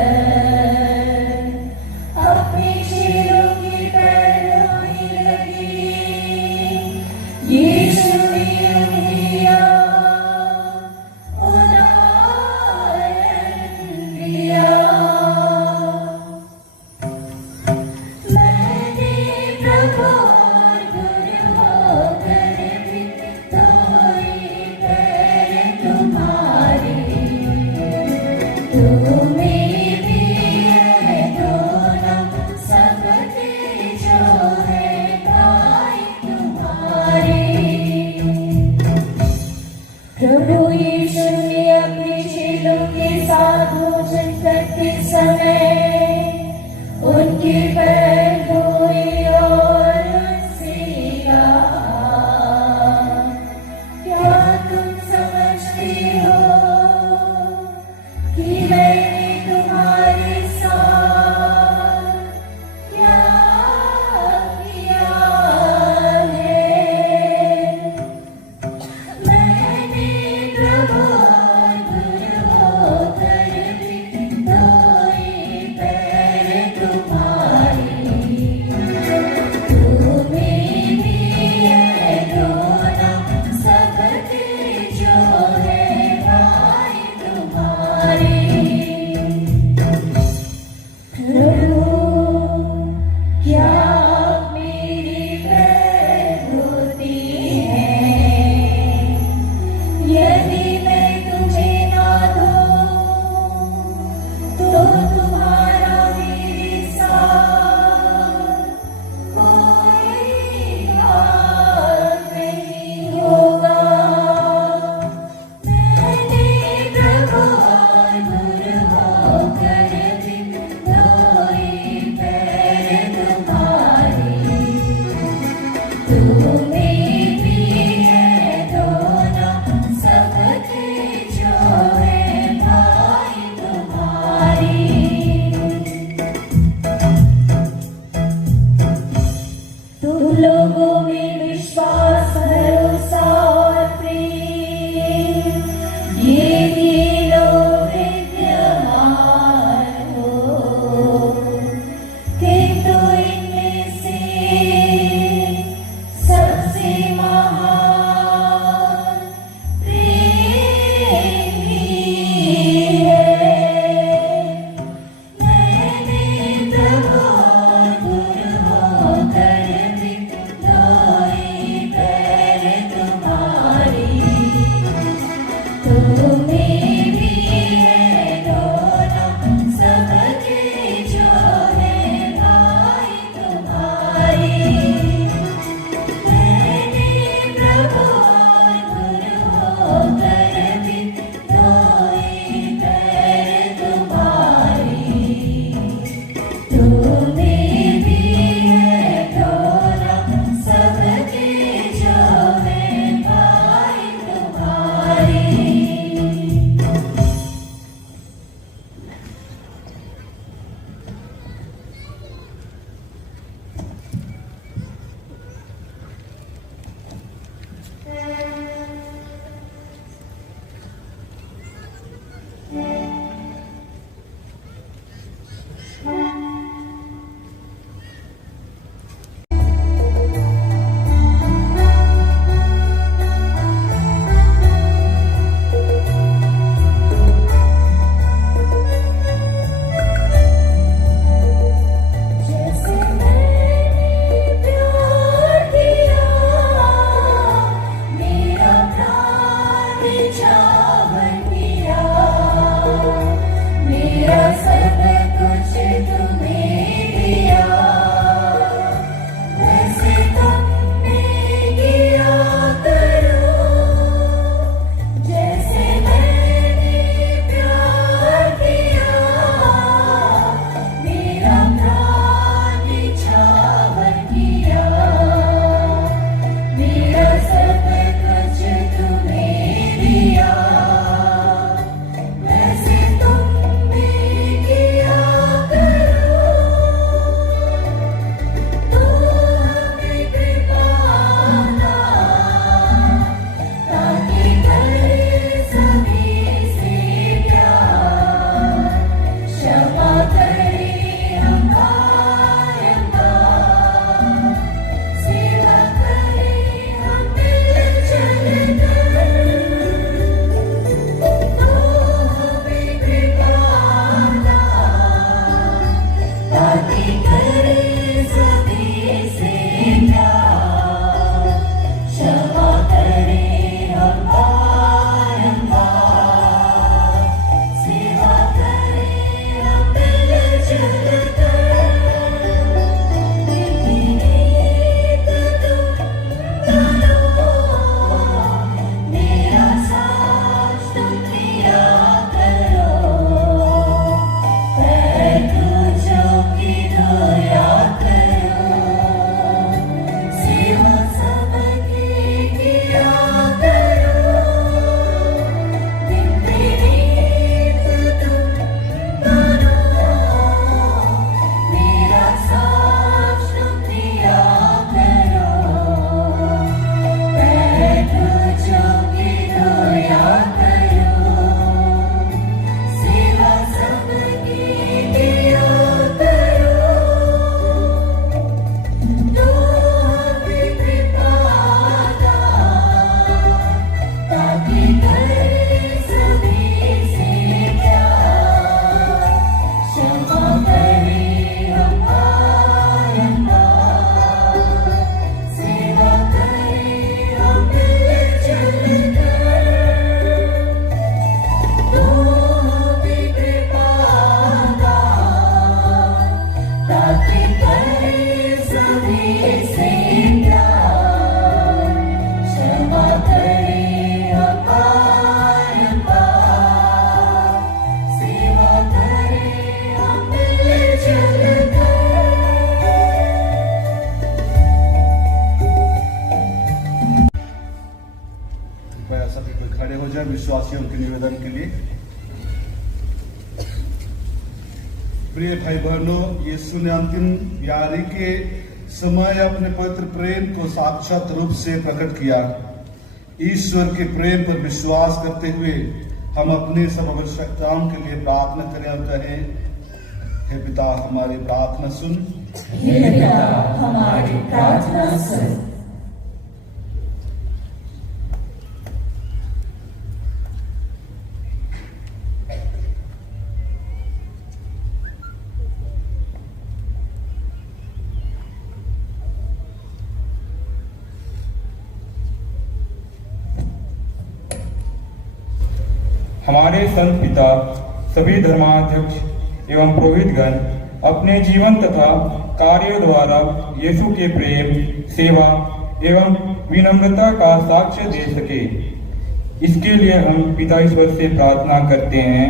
अपने चेलों की पैर धोने लगे। तुम्हें भी है दोनों सबके जो है भाई तुम्हारे। प्रभु यीशु ने अपने चेलों के साथ भोजन करते समय उनके पैर धोए और उनसे कहा, क्या तुम समझते हो कि मैंने तुम्हारे साथ क्या किया है? मैंने प्रभु और गुरु होकर भी धोए पैर तुम्हारे। तुम्हें भी है दोनों सबके जो है भाई तुम्हारे। प्रभु क्या आप मेरी पैर धोते हैं? यदि मैं तुम्हें ना धोऊं तो तुम्हारा मेरे साथ कोई हाथ नहीं होगा। मैंने प्रभु और गुरु होकर भी धोए पैर तुम्हारे। तुम्हें भी है दोनों सबके जो है भाई तुम्हारे। तुम लोगों में विश्वास, भरोसा और प्रेम ये तीनों विद्यमान हो, किंतु इनमें से सबसे महान प्रेम ही है। मैंने प्रभु और गुरु होकर भी धोए पैर तुम्हारे। तुम्हें भी है दोनों सबके जो है भाई तुम्हारे। मैंने प्रभु और गुरु होकर भी धोए पैर तुम्हारे। तुम्हें भी है दोनों सबके जो है भाई तुम्हारे। जैसे मैंने प्यार किया मेरा प्राण निछावर किया। मेरा सब कुछ तुम्हें दिया। वैसे तुमने किया करो जैसे मैंने प्यार किया। मेरा प्राण निछावर किया। मेरा सब कुछ तुम्हें दिया। वैसे तुमने किया करे सभी से प्यार, क्षमा करे हम बारंबार, सेवा करे हम मिलजुल कर, तू भी कृपा दान, ताकि करे सभी से प्यार, क्षमा करे हम बारंबार, सेवा करे हम मिलजुल कर। कृपया सभी को खड़े हो जाए विश्वासियों के निवेदन के लिए। प्रिय भाई बहनों, यीशु ने अंतिम यारी के समय अपने पवित्र प्रेम को साक्षात रूप से प्रकट किया। ईश्वर के प्रेम पर विश्वास करते हुए हम अपनी सब आवश्यकताओं के लिए प्रार्थना करें और कहें, हे पिता हमारी प्रार्थना सुन। हे पिता हमारी प्रार्थना सुन। हमारे संत पिता, सभी धर्माध्यक्ष एवं पुरोहितगण अपने जीवन तथा कार्यों द्वारा यीशु के प्रेम, सेवा एवं विनम्रता का साक्ष्य दे सके, इसके लिए हम पिता ईश्वर से प्रार्थना करते हैं।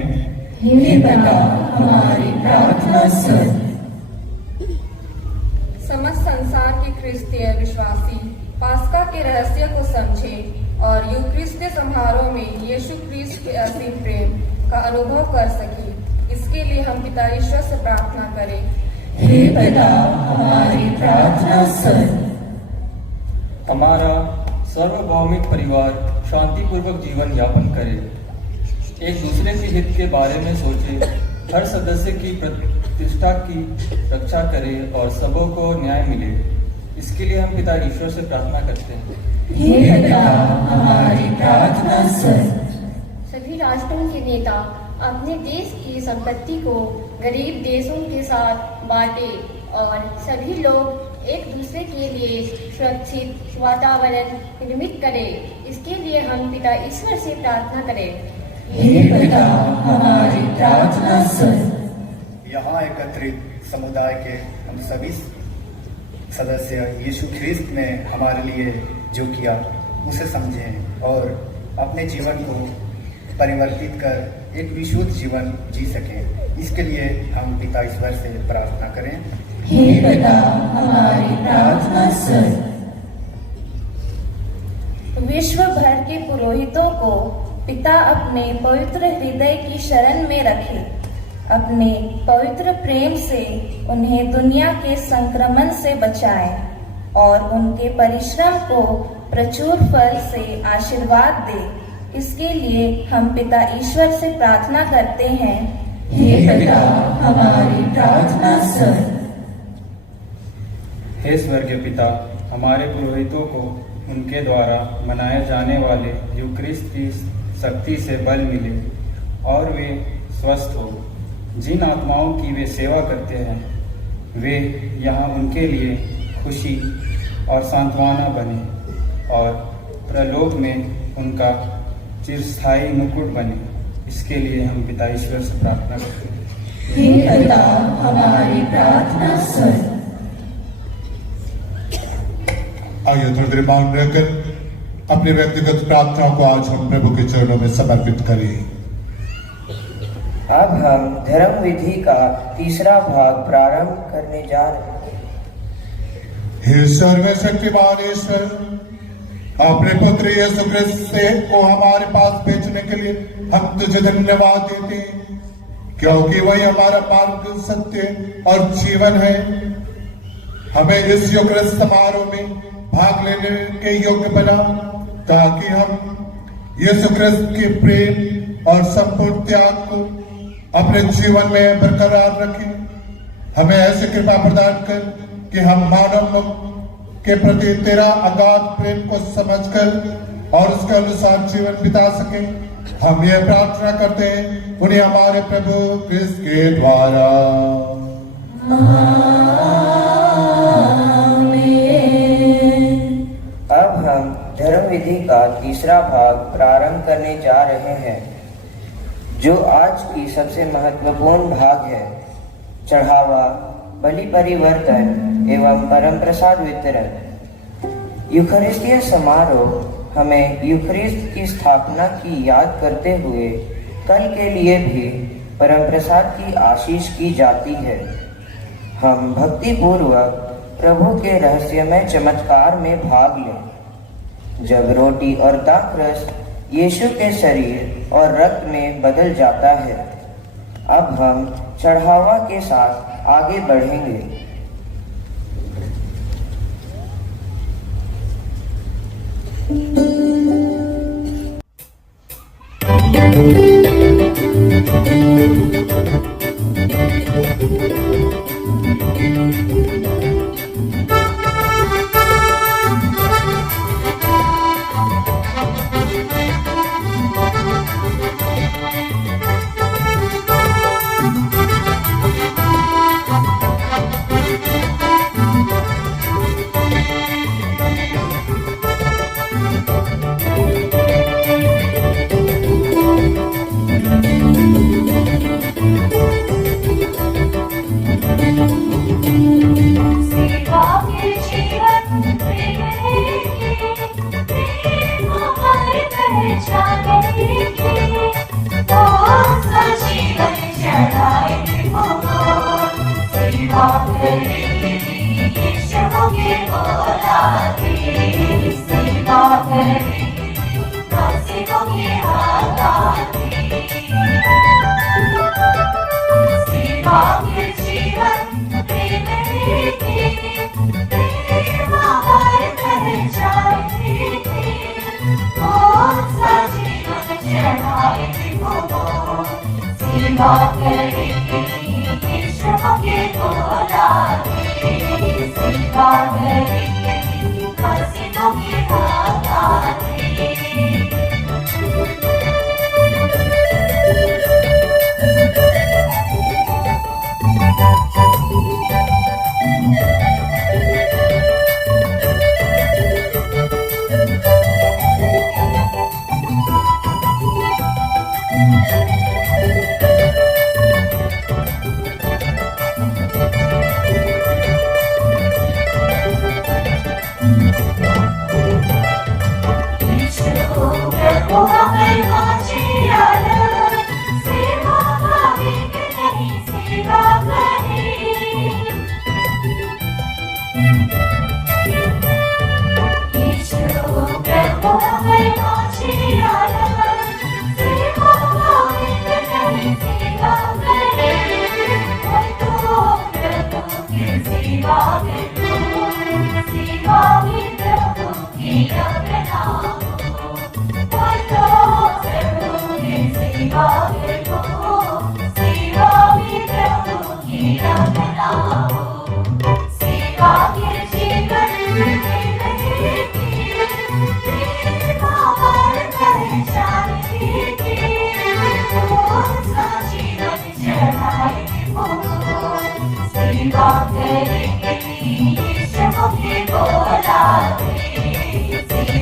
हे पिता हमारी प्रार्थना सुन। समस्त संसार के क्रिस्तीय विश्वासी पास्का के रहस्य को समझे और यूक्रिस्ट के समारोह में यीशु क्रिस्ट के असीम प्रेम का अनुभव कर सके, इसके लिए हम पिता ईश्वर से प्रार्थना करें। हे पिता हमारी प्रार्थना सुन। हमारा सार्वभौमिक परिवार शांतिपूर्वक जीवन यापन करे, एक दूसरे के हित के बारे में सोचे, हर सदस्य की प्रतिष्ठा की रक्षा करे और सबों को न्याय मिले, इसके लिए हम पिता ईश्वर से प्रार्थना करते हैं। हे पिता हमारी प्रार्थना सुन। सभी राष्ट्रों के नेता अपने देश की संपत्ति को गरीब देशों के साथ बांटे और सभी लोग एक दूसरे के लिए सुरक्षित वातावरण निर्मित करें, इसके लिए हम पिता ईश्वर से प्रार्थना करें। हे पिता हमारी प्रार्थना सुन। यहाँ एकत्रित समुदाय के हम सभी सदस्य यीशु ख्रिस्त ने हमारे लिए जो किया उसे समझें और अपने जीवन को परिवर्तित कर एक विशुद्ध जीवन जी सकें, इसके लिए हम पिता ईश्वर से प्रार्थना करें। हे पिता हमारी प्रार्थना सुन। विश्व भर के पुरोहितों को पिता अपने पवित्र हृदय की शरण में रखे, अपने पवित्र प्रेम से उन्हें दुनिया के संक्रमण से बचाए और उनके परिश्रम को प्रचुर फल से आशीर्वाद दे, इसके लिए हम पिता ईश्वर से प्रार्थना करते हैं। हे पिता हमारी प्रार्थना सुन। हे स्वर्गीय पिता, हमारे पुरोहितों को उनके द्वारा मनाए जाने वाले यूक्रिस्ट की शक्ति से बल मिले और वे स्वस्थ हो। जिन आत्माओं की वे सेवा करते हैं, वे यहाँ उनके लिए खुशी और सांत्वना बने और प्रलोक में उनका चिरस्थायी मुकुट बने, इसके लिए हम पिता ईश्वर से प्रार्थना करते हैं। हे पिता हमारी प्रार्थना सुन। आइए थोड़ी देर मौन रहकर अपनी व्यक्तिगत प्रार्थना को आज हम प्रभु के चरणों में समर्पित करें। अब हम धर्म विधि का तीसरा भाग प्रारंभ करने जा रहे हैं। हे सर्वशक्तिमान ईश्वर, अपने पुत्र यीशु क्रिस्त से को हमारे पास भेजने के लिए हम तुझे धन्यवाद देते हैं, क्योंकि वही हमारा मार्ग, सत्य और जीवन है। हमें इस यूक्रिस्ट समारोह में भाग लेने के योग्य बना, ताकि हम यीशु क्रिस्त के प्रेम और संपूर्ण त्याग को अपने जीवन में बरकरार रखें। हमें ऐसी कृपा प्रदान कर कि हम मानव के प्रति तेरा अगाध प्रेम को समझकर और उसके अनुसार जीवन बिता सके, हम ये प्रार्थना करते हैं उन्हें हमारे प्रभु क्रिस्त के द्वारा। अब हम धर्म विधि का तीसरा भाग प्रारंभ करने जा रहे हैं, जो आज की सबसे महत्वपूर्ण भाग है, चढ़ावा, बलि परिवर्तन एवं परम प्रसाद वितरण। यूखरिस्तीय समारोह हमें यूखरिस्त की स्थापना की याद करते हुए कल के लिए भी परम प्रसाद की आशीष की जाती है। हम भक्ति पूर्वक प्रभु के रहस्यमय चमत्कार में भाग लें। जब रोटी और दाखरस यीशु के शरीर और रक्त में बदल जाता है, अब हम चढ़ावा के साथ आगे बढ़ेंगे।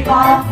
Sewa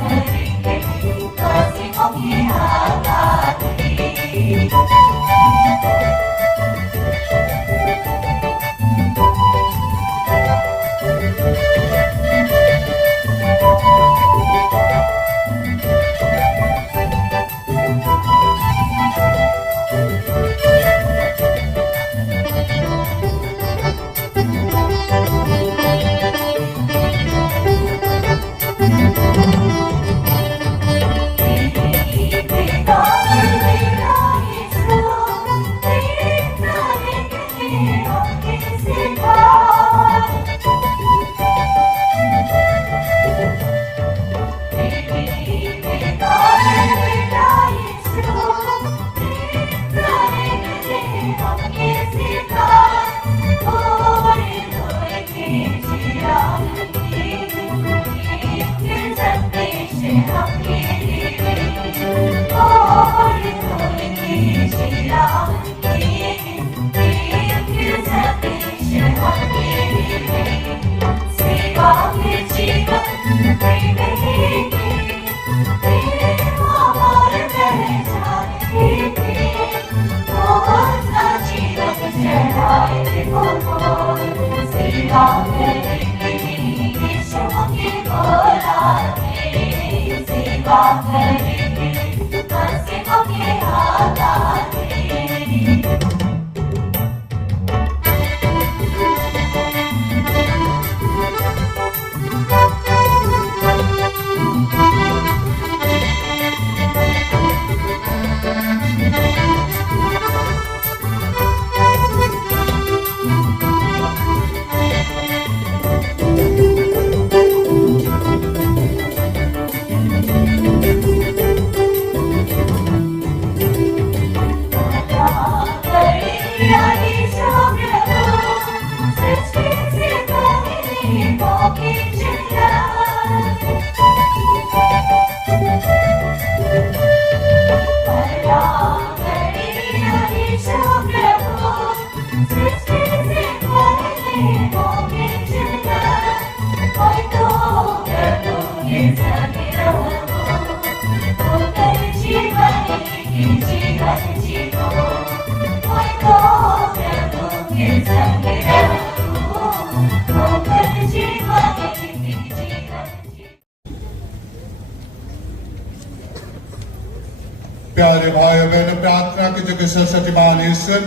प्यारे भाइयों बहनों, प्रार्थना की जो कि सरस्वतीमान ईश्वर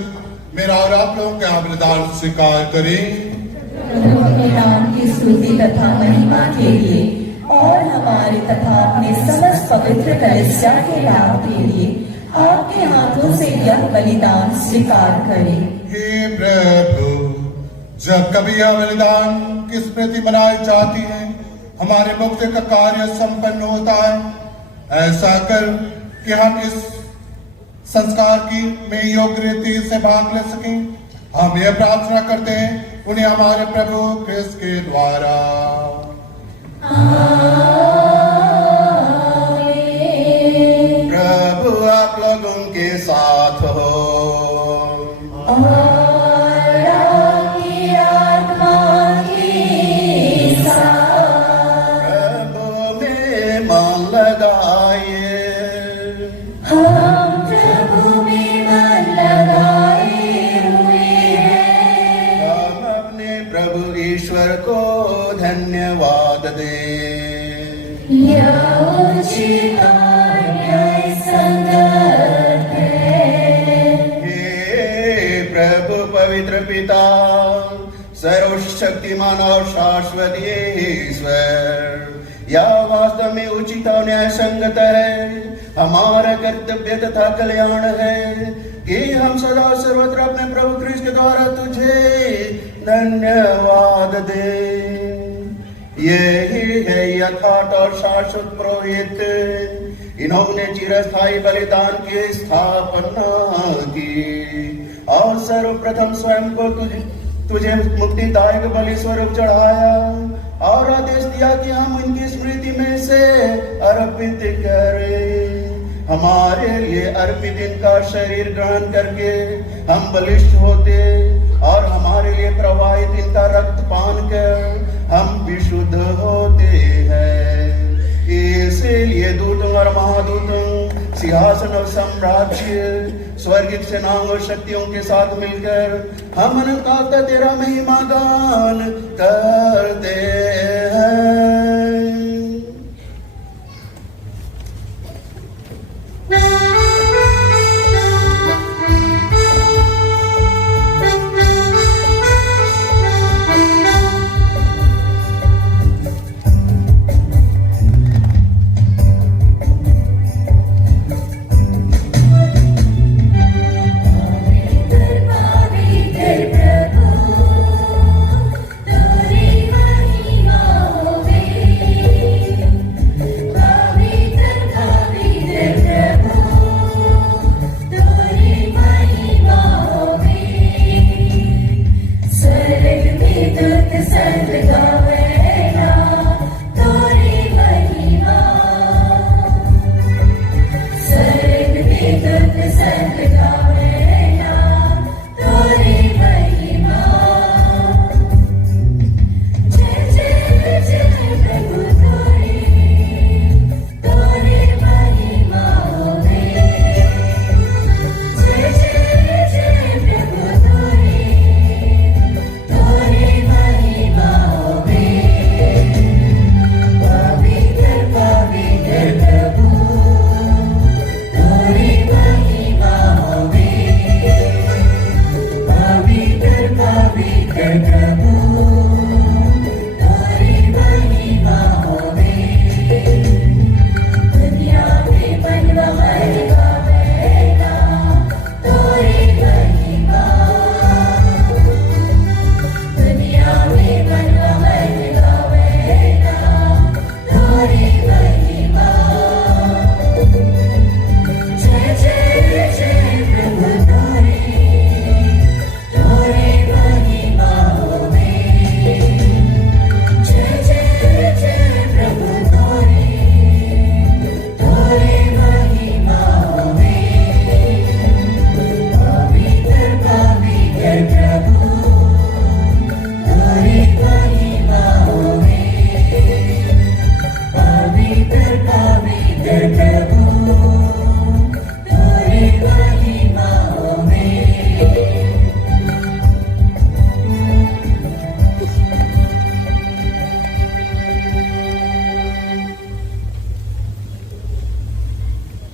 मेरा और आप लोगों का बलिदान स्वीकार करें। अपने नाम की स्तुति तथा महिमा के लिए और हमारे तथा अपने समस्त पवित्र कलीसिया के लाभ के लिए आपके हाथों से यह बलिदान स्वीकार करें। हे प्रभु, जब कभी यह बलिदान की स्मृति मनाई जाती है, हमारे मुक्ति का कार्य संपन्न होता है। ऐसा कर कि हम इस संस्कार की में योग्य रीति से भाग ले सकें, हम यह प्रार्थना करते हैं उन्हें हमारे प्रभु क्रिस्त के द्वारा। प्रभु आप लोगों के साथ हो। प्रभु में मन लगाइए। ईश्वर को धन्यवाद दें। हे प्रभु पवित्र पिता, सर्वशक्तिमान और शाश्वत ईश्वर, यह वास्तव में उचित और न्याय संगत है, हमारा कर्तव्य तथा कल्याण है कि हम सदा सर्वत्र अपने प्रभु क्रिस्त के द्वारा तुझे धन्यवाद दे। यही है यथार्थ और शाश्वत पुरोहित, इन्होंने चिरस्थायी बलिदान की स्थापना की और सर्वप्रथम स्वयं को तुझे मुक्तिदायक बलि स्वरूप चढ़ाया और आदेश दिया कि हम उनकी स्मृति में से अर्पित करें। हमारे लिए अर्पित इनका शरीर ग्रहण करके हम बलिष्ठ होते और हमारे लिए प्रवाहित इनका रक्त पान कर हम विशुद्ध होते हैं। इसीलिए दूतों और महादूतों, सिंहासन और साम्राज्य, स्वर्गिक सेनाओं और शक्तियों के साथ मिलकर हम अनंत काल तक तेरा महिमा गान करते हैं। प्रभु तेरी महिमा होवे।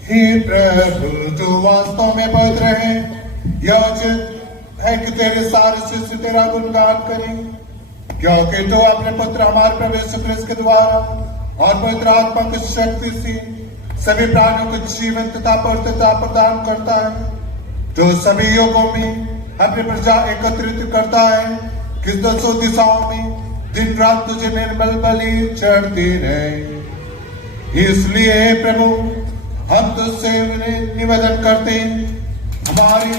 हे प्रभु, तू वास्तव में पवित्र है। यह उचित है कि तेरे सारे शिष्य तेरा गुणगान करें, क्योंकि तू अपने पुत्र हमारे प्रभु यीशु ख्रिस्त के द्वारा और पवित्र आत्मा की शक्ति से सभी प्राणियों को जीवन तथा पवित्रता प्रदान करता है। जो सभी युगों में अपनी प्रजा एकत्रित करता है कि दसों दिशाओं में दिन रात तुझे निर्मल बलि चढ़ती रहे। इसलिए हे प्रभु, हम तुझसे निवेदन करते हैं, हमारी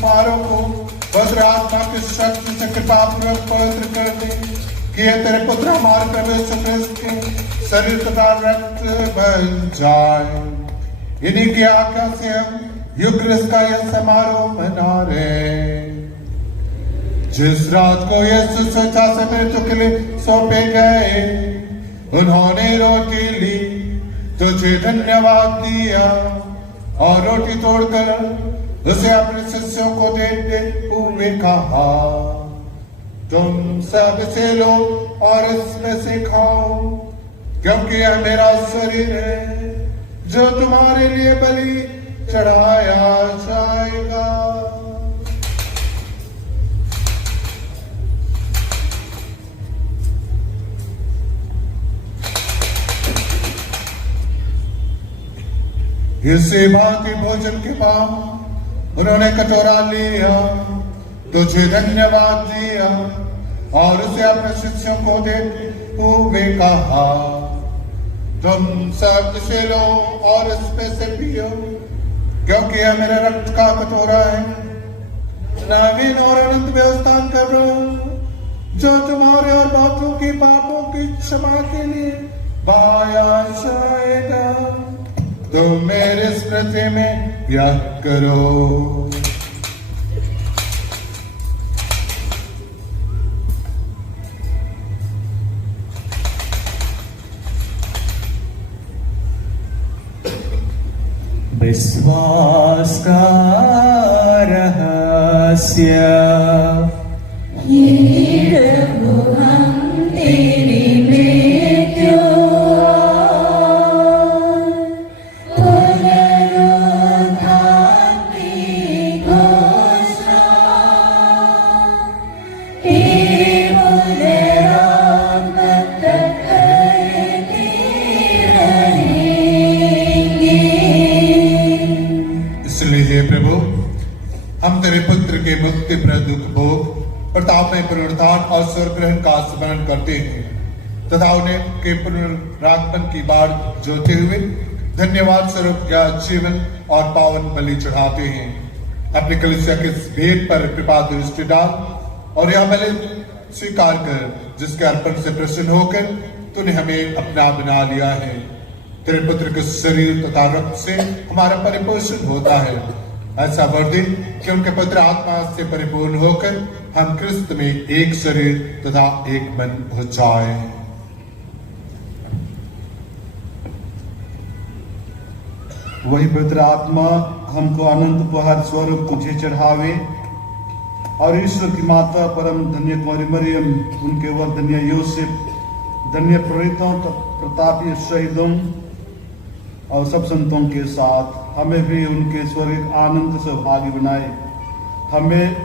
मारों को पवित्र आत्मा की शक्ति से कृपापूर्वक पवित्र कर दे, कि यह तेरे पुत्र हमारे प्रभु यीशु ख्रिस्त के शरीर तथा रक्त बन जाए। इन्हीं की आज्ञा से हम यूक्रिस्ट का यह समारोह मना रहे। जिस रात को यीशु स्वेच्छा से मृत्यु के लिए सौंपे गए, उन्होंने रोटी ली, तुझे धन्यवाद दिया और रोटी तोड़कर उसे अपने शिष्यों को देते हुए कहा, तुम सब इसे लो और इसमें से खाओ, क्योंकि यह मेरा शरीर है जो तुम्हारे लिए बलि चढ़ाया जाएगा। इसी भांति भोजन के बाद उन्होंने कटोरा लिया, तुझे धन्यवाद दिया और उसे अपने शिष्यों को देते हुए कहा, तुम सब इसे लो और इसमें से पियो, क्योंकि यह मेरा रक्त का कटोरा है, नवीन और अनंत व्यवस्थान कर लो, जो तुम्हारे और बहुतों के पापों की क्षमा के लिए बहाया जाएगा। तुम मेरे स्मृति में यह करो। विश्वास का रहस्य। ये प्रभु, हम तेरी मृत्यु के मुक्ति प्रद दुख भोग प्रताप में पुनरुत्थान और स्वर्ग ग्रहण का स्मरण करते हैं तथा उन्हें के पुनरागमन की बाढ़ जोते हुए धन्यवाद स्वरूप या जीवन और पावन बलि चढ़ाते हैं। अपनी कलीसिया के भेंट पर कृपा दृष्टि डाल और यह बलि स्वीकार कर, जिसके अर्पण से प्रसन्न होकर तूने हमें अपना बना लिया है। तेरे पुत्र के शरीर तथा रक्त से हमारा परिपोषण होता है। ऐसा वर दे कि उनके पवित्र आत्मा से परिपूर्ण होकर हम क्रिस्त में एक शरीर तथा एक मन हो जाए। वही पवित्र आत्मा हमको अनंत उपहार स्वरूप तुझे चढ़ावे और ईश्वर की माता परम धन्य कुमारी मरियम, उनके वर धन्य यूसुफ, धन्य प्रेरितों प्रतापी शहीदों और सब संतों के साथ हमें भी उनके स्वर्ग आनंद से भागी बनाए। हमें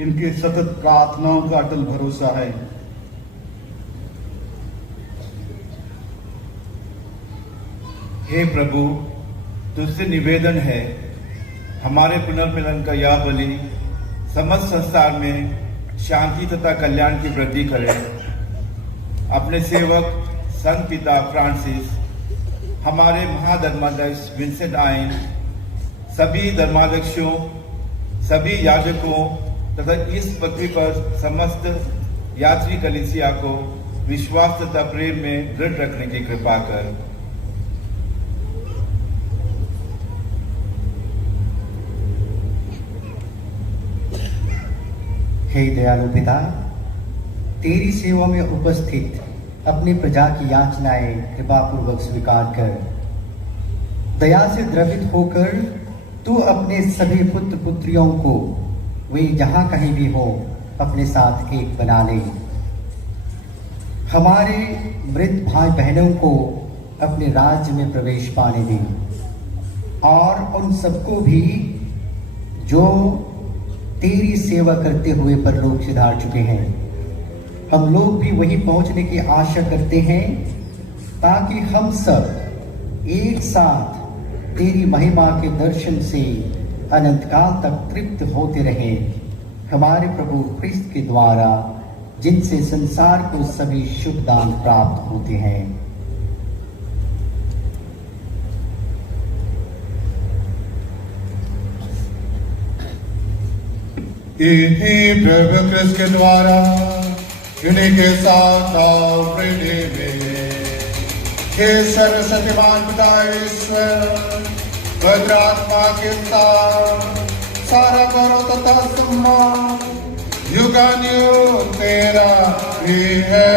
इनके सतत प्रार्थनाओं का अटल भरोसा है। हे प्रभु, तुझसे निवेदन है, हमारे पुनर्मिलन का यह बलि समस्त संसार में शांति तथा कल्याण की वृद्धि करे। अपने सेवक संत पिता फ्रांसिस, हमारे महाधर्माध्यक्ष विंसेंट आइन, सभी धर्माध्यक्षों, सभी याजकों तथा इस पृथ्वी पर समस्त यात्री कलीसिया को विश्वास तथा प्रेम में दृढ़ रखने की कृपा कर। हे दयालु पिता, तेरी सेवा में उपस्थित अपनी प्रजा की याचनाएं कृपापूर्वक स्वीकार कर। दया से द्रवित होकर तू अपने सभी पुत्र पुत्रियों को वे जहां कहीं भी हो अपने साथ एक बना ले। हमारे मृत भाई बहनों को अपने राज्य में प्रवेश पाने दे। और उन सबको भी जो तेरी सेवा करते हुए परलोक सिधार चुके हैं। हम लोग भी वहीं पहुंचने की आशा करते हैं ताकि हम सब एक साथ तेरी महिमा के दर्शन से अनंत काल तक तृप्त होते रहें, हमारे प्रभु क्रिस्त के द्वारा, जिनसे संसार को सभी शुभ दान प्राप्त होते हैं। इन्हीं प्रभु क्रिस्त के द्वारा इन्हीं के साथ और हृदय में हे सर्वशक्तिमान पिता ईश्वर पवित्र आत्मा के साथ सारा गौरव तथा सम्मान युगानुयुग तेरा ही है।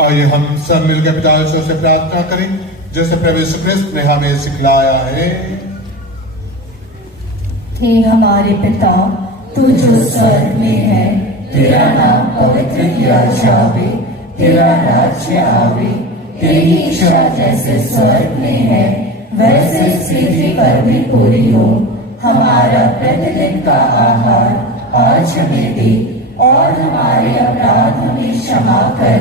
आइए हम सब मिलकर पिता ईश्वर से प्रार्थना करें जैसे प्रभु यीशु क्रिस्त ने हमें सिखलाया है। हे हमारे पिता, तू जो स्वर्ग में है, तेरा नाम पवित्र किया जावे, तेरा राज्य आवे, तेरी इच्छा जैसे स्वर्ग में है वैसे पृथ्वी पर भी पूरी हो। हमारा प्रतिदिन का आहार आज हमें दे, और हमारे अपराध हमें क्षमा कर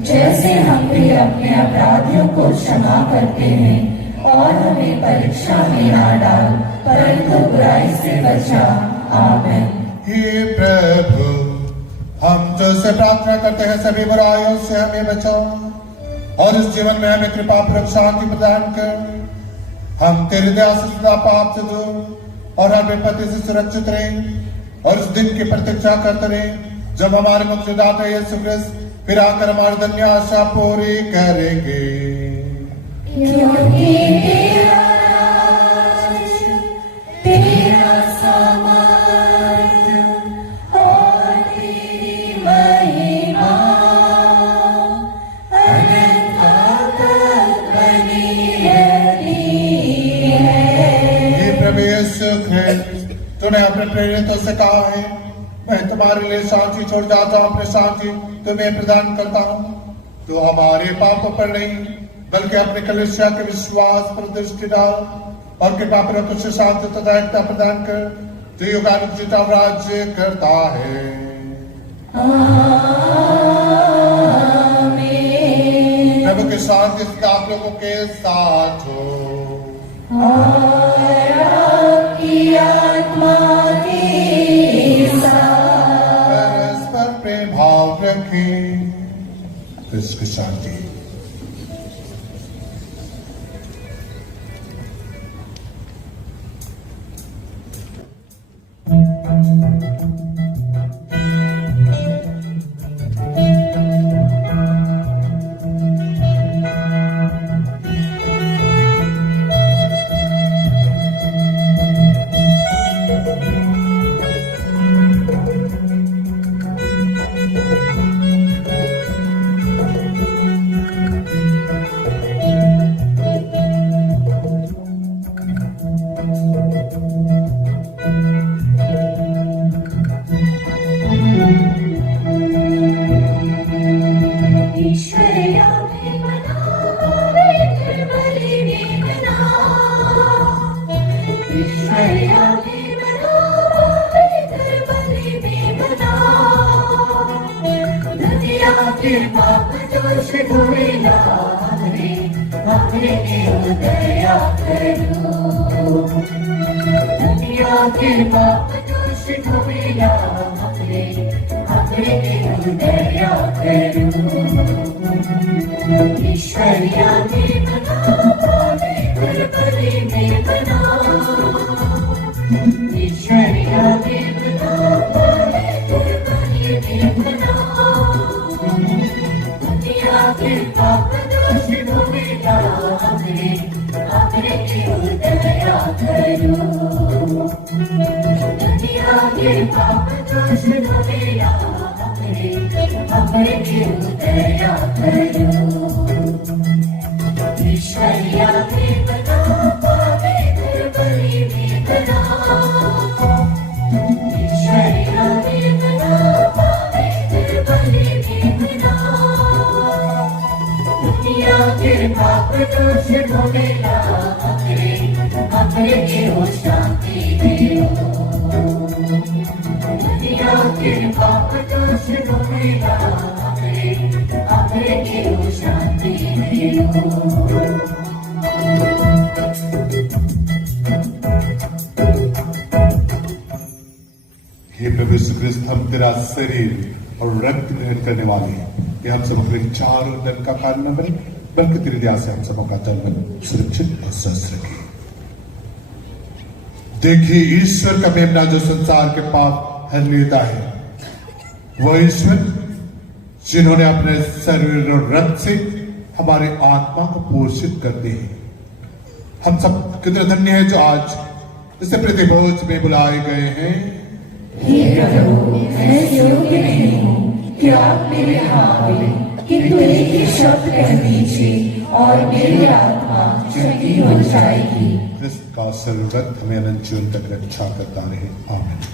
जैसे हम भी अपने अपराधियों को क्षमा करते हैं, और हमें परीक्षा में ना डाल परंतु बुराई से बचा। आमीन। हे प्रभु, हम तुझसे प्रार्थना करते हैं सभी बुराइयों से हमें बचाओ और इस जीवन में हमें कृपा पूर्वक शांति प्रदान कर। हम तेरी दया से सदा पाप से दूर और हर विपत्ति से सुरक्षित रहें और इस दिन की प्रतीक्षा करते रहें जब हमारे मुक्तिदाता यीशु क्रिस्त फिर आकर हमारी धन्य आशा पूरी करेंगे। क्योंकि तेरा राज, तेरा सामर्थ और तेरी महिमा अनंत काल तक बनी रहती है। हे प्रभु यीशु क्रिस्त, तूने अपने प्रेरितों से कहा है, मैं तुम्हारे लिए शांति छोड़ जाता हूँ, अपनी शांति तुम्हें प्रदान करता हूँ। तो हमारे पापों पर नहीं बल्कि अपने कलीसिया के विश्वास पर दृष्टि डाल और कृपा पूर्वक उसे शांति तथा एकता प्रदान कर जो युगानुग जीता राज्य करता है। आमीन। प्रभु की शांति आप लोगों के साथ हो और आपकी आत्मा के साथ। परस्पर प्रेम भाव रखें। क्रिस्त की शांति। दुनिया के पाप दोष धोया अपने अमर क्यों दया करो ईश्वरिया में बना पवित्र बलि में बना ईश्वरिया में बना पवित्र बलि में बना दुनिया के पाप दोष धोलेला अमर क्यों शांति दियो दुनिया के पाप दोष धोलेला अमर क्यों शांति दियो हे प्रभु यीशु क्रिस्त, हम तेरा शरीर और रक्त ग्रहण करने वाले हैं। ये हम सब अपने विचार और तन का कारण न बने, बल्कि तेरी दया से हम सबों का तन मन सुरक्षित और स्वस्थ रखे। देखिए, ईश्वर का मेमना जो संसार के पाप हर लेता है, वो ईश्वर जिन्होंने अपने शरीर और रक्त से हमारे आत्मा को पोषित करते हैं। हम सब कितने धन्य हैं जो आज इस प्रतिभोज में बुलाए गए हैं। हे प्रभु, मैं योग्य नहीं हूँ कि आप मेरे यहाँ आए, किंतु एक ही शब्द कह दीजिए और मेरी आत्मा चंगी हो जाएगी। क्रिस्त का सर्वरत हमें अनंत जीवन तक रक्षा करता रहे। आमीन।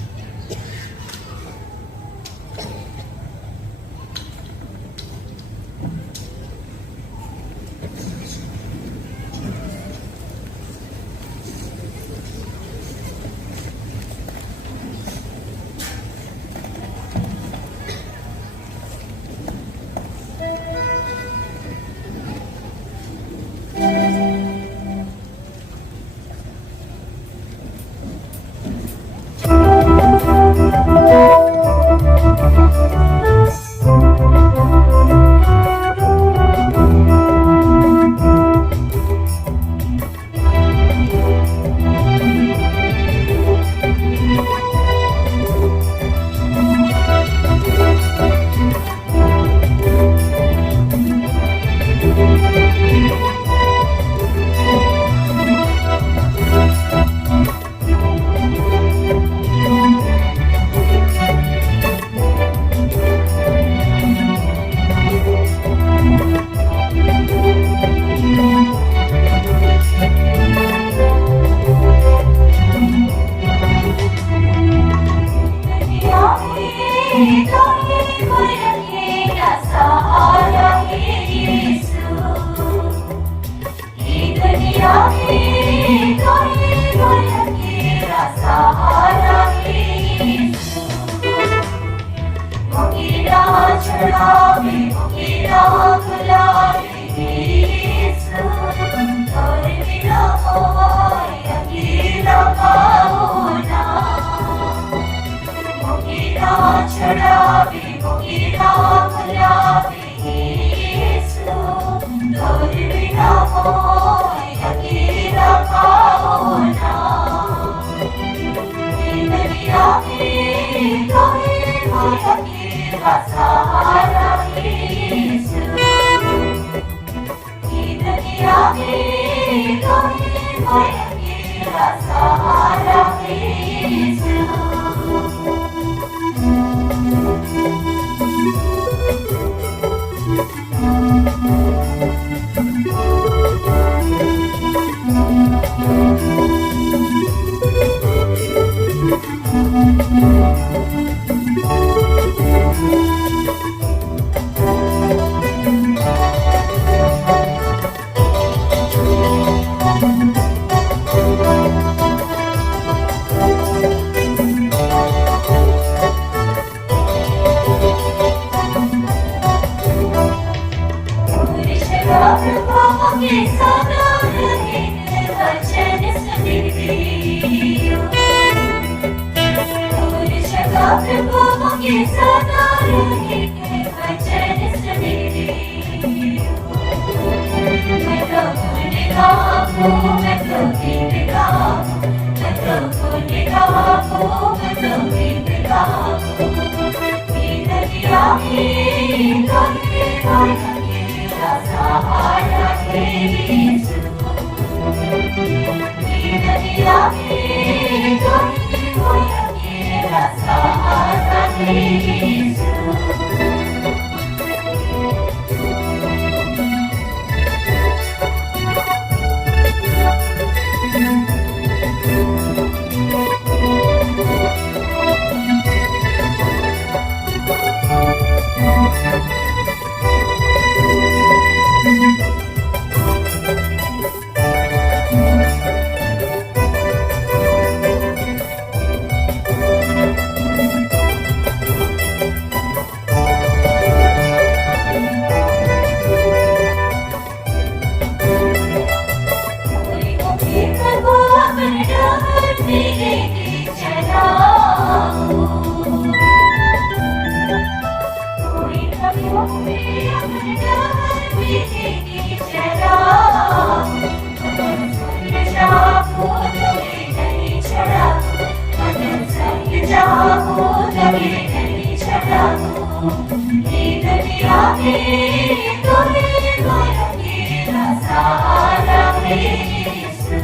है यीशु,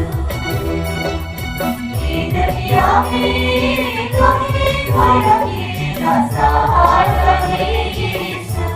ये दुनिया में तुम्हें भला मेरा सहारा है यीशु।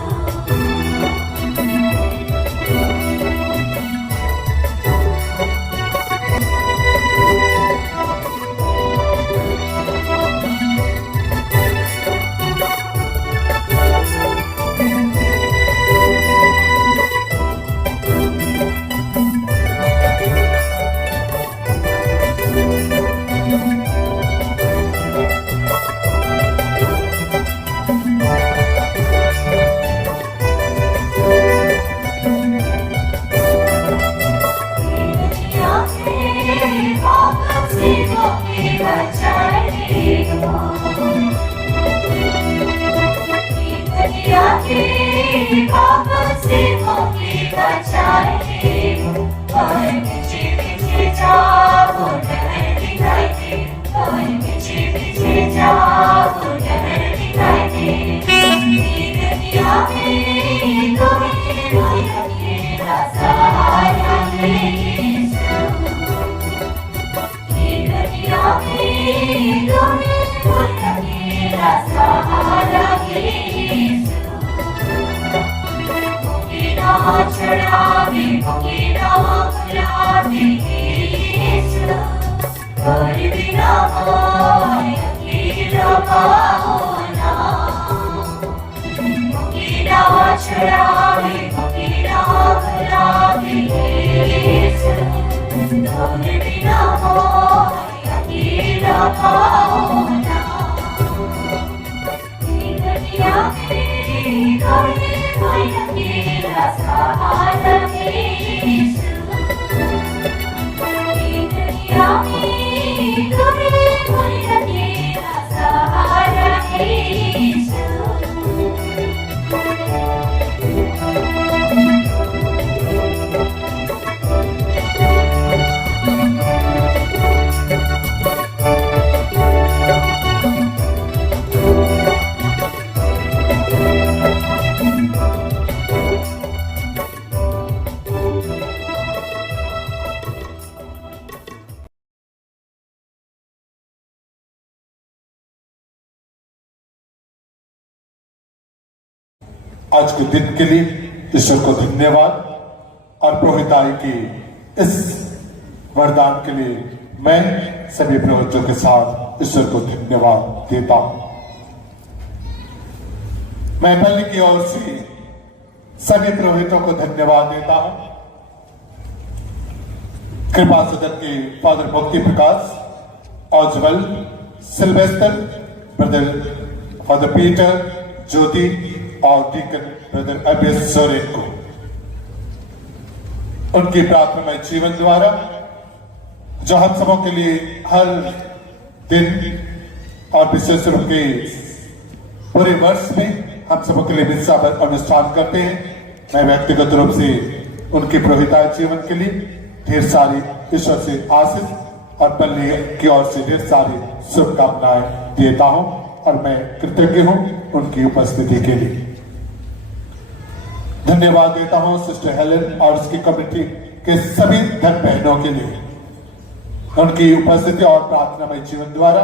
आज के दिन के लिए ईश्वर को धन्यवाद और पुरोहिताई की इस वरदान के लिए मैं सभी पुरोहितों के साथ ईश्वर को धन्यवाद देता हूं। मैं पल्ली की ओर से सभी पुरोहितों को धन्यवाद देता हूं। कृपा सदन के फादर मुक्ति प्रकाश, ऑजवल, सिल्वेस्टर, ब्रदर फादर पीटर, ज्योति और डीकन ब्रदर अभ्यस सोरेन को उनकी प्रार्थनामय जीवन द्वारा जो हम सबों के लिए हर दिन और विशेष रूप के पूरे वर्ष में हम सबों के लिए मिस्सा पर अनुष्ठान करते हैं। मैं व्यक्तिगत रूप से उनकी पुरोहिताई जीवन के लिए ढेर सारी ईश्वर से आशीष और पल्ली की ओर से ढेर सारी शुभकामनाएं देता हूं और मैं कृतज्ञ हूं उनकी उपस्थिति के लिए। धन्यवाद देता हूं सिस्टर हेलेन और उसकी कमेटी के सभी धन बहनों के लिए। उनकी उपस्थिति और प्रार्थनामय जीवन द्वारा